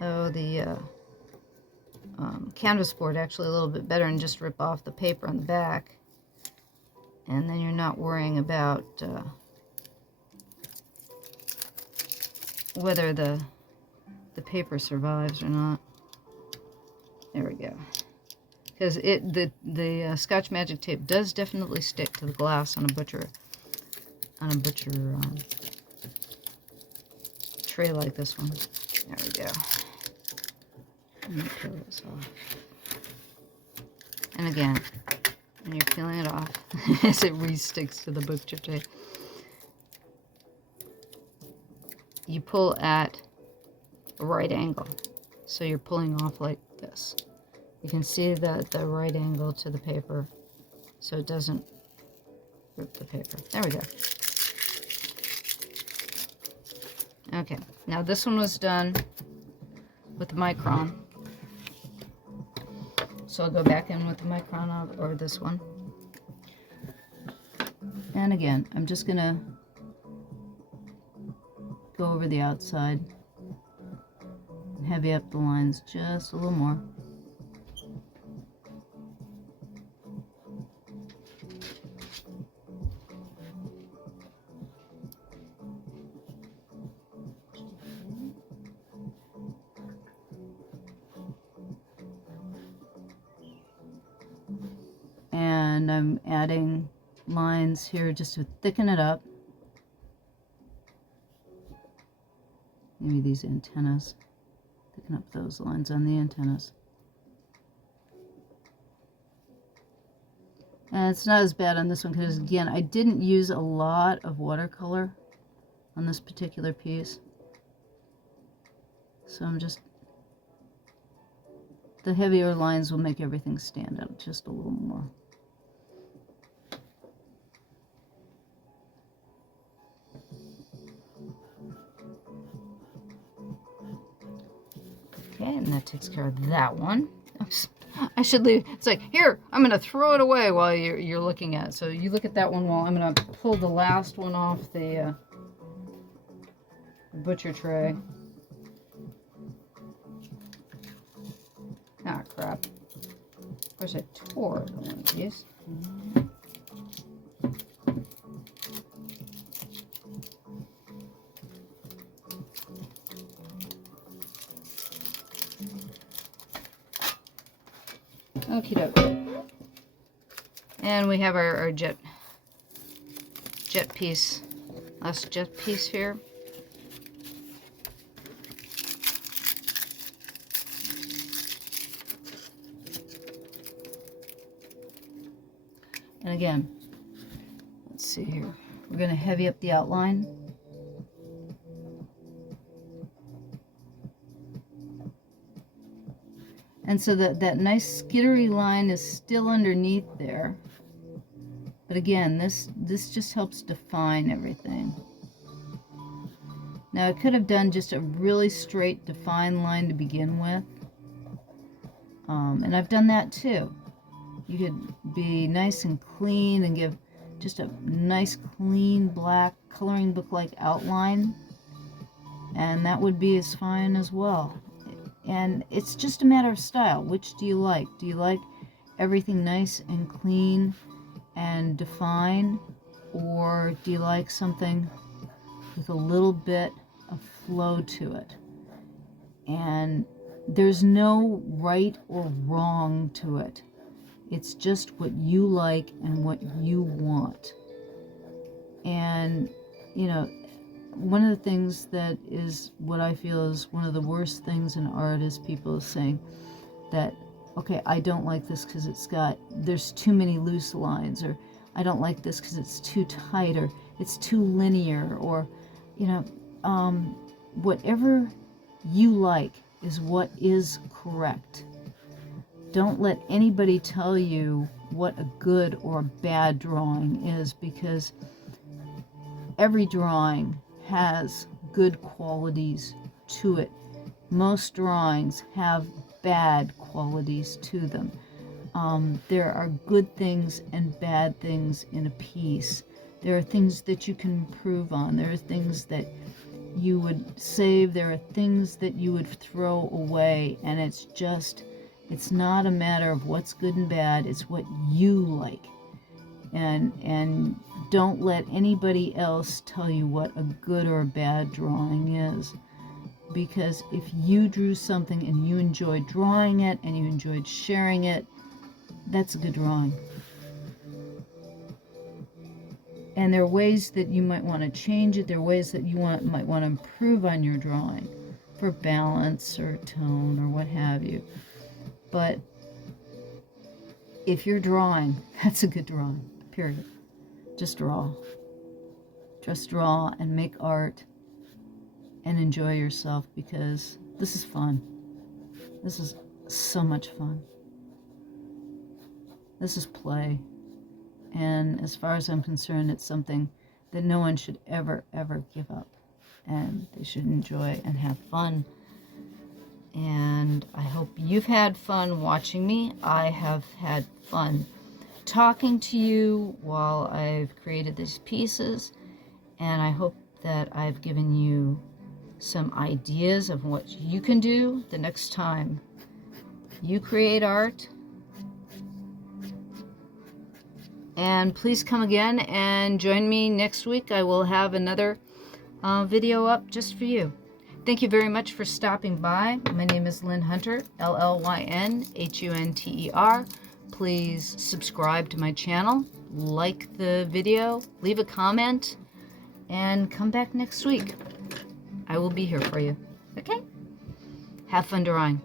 the canvas board, actually a little bit better, and just rip off the paper on the back, and then you're not worrying about whether the paper survives or not. There we go. Because the Scotch Magic tape does definitely stick to the glass on a butcher tray like this one. There we go. Let me peel this off. And again, when you're peeling it off, as it re-sticks to the butcher tape, you pull at a right angle. So you're pulling off like this. You can see the right angle to the paper, so it doesn't rip the paper. There we go. Okay, now this one was done with the micron. So I'll go back in with the Micron or this one. And again, I'm just going to go over the outside and heavy up the lines just a little more. And I'm adding lines here just to thicken it up. Maybe these antennas. Thicken up those lines on the antennas. And it's not as bad on this one because, again, I didn't use a lot of watercolor on this particular piece. So I'm just... the heavier lines will make everything stand out just a little more. Okay, and that takes care of that one. I should leave. It's like, here, I'm going to throw it away while you're looking at it. So you look at that one while I'm going to pull the last one off the butcher tray. Ah, crap. Of course, I tore one of these. Okie doke. And we have our jet piece. Last jet piece here. And again, let's see here. We're going to heavy up the outline. And so that nice skittery line is still underneath there. But again, this just helps define everything. Now I could have done just a really straight defined line to begin with. And I've done that too. You could be nice and clean and give just a nice clean black coloring book-like outline. And that would be as fine as well. And it's just a matter of style. Which do you like? Do you like everything nice and clean and defined? Or do you like something with a little bit of flow to it? And there's no right or wrong to it. It's just what you like and what you want. And, you know, one of the things that is what I feel is one of the worst things in art is people saying that, okay, I don't like this because there's too many loose lines, or I don't like this because it's too tight, or it's too linear, or, you know, whatever you like is what is correct. Don't let anybody tell you what a good or a bad drawing is, because every drawing has good qualities to it. Most drawings have bad qualities to them. There are good things and bad things in a piece. There are things that you can improve on. There are things that you would save. There are things that you would throw away. And it's not a matter of what's good and bad. It's what you like. And don't let anybody else tell you what a good or a bad drawing is. Because if you drew something and you enjoyed drawing it and you enjoyed sharing it, that's a good drawing. And there are ways that you might want to change it. There are ways that you might want to improve on your drawing for balance or tone or what have you. But if you're drawing, that's a good drawing, period. Just draw. Just draw and make art and enjoy yourself, because this is fun. This is so much fun. This is play. And as far as I'm concerned, it's something that no one should ever, ever give up. And they should enjoy and have fun And I hope you've had fun watching me. I have had fun talking to you while I've created these pieces. And I hope that I've given you some ideas of what you can do the next time you create art. And please come again and join me next week. I will have another video up just for you. Thank you very much for stopping by. My name is Llyn Hunter, L-L-Y-N-H-U-N-T-E-R. Please subscribe to my channel, like the video, leave a comment, and come back next week. I will be here for you. Okay? Have fun drawing.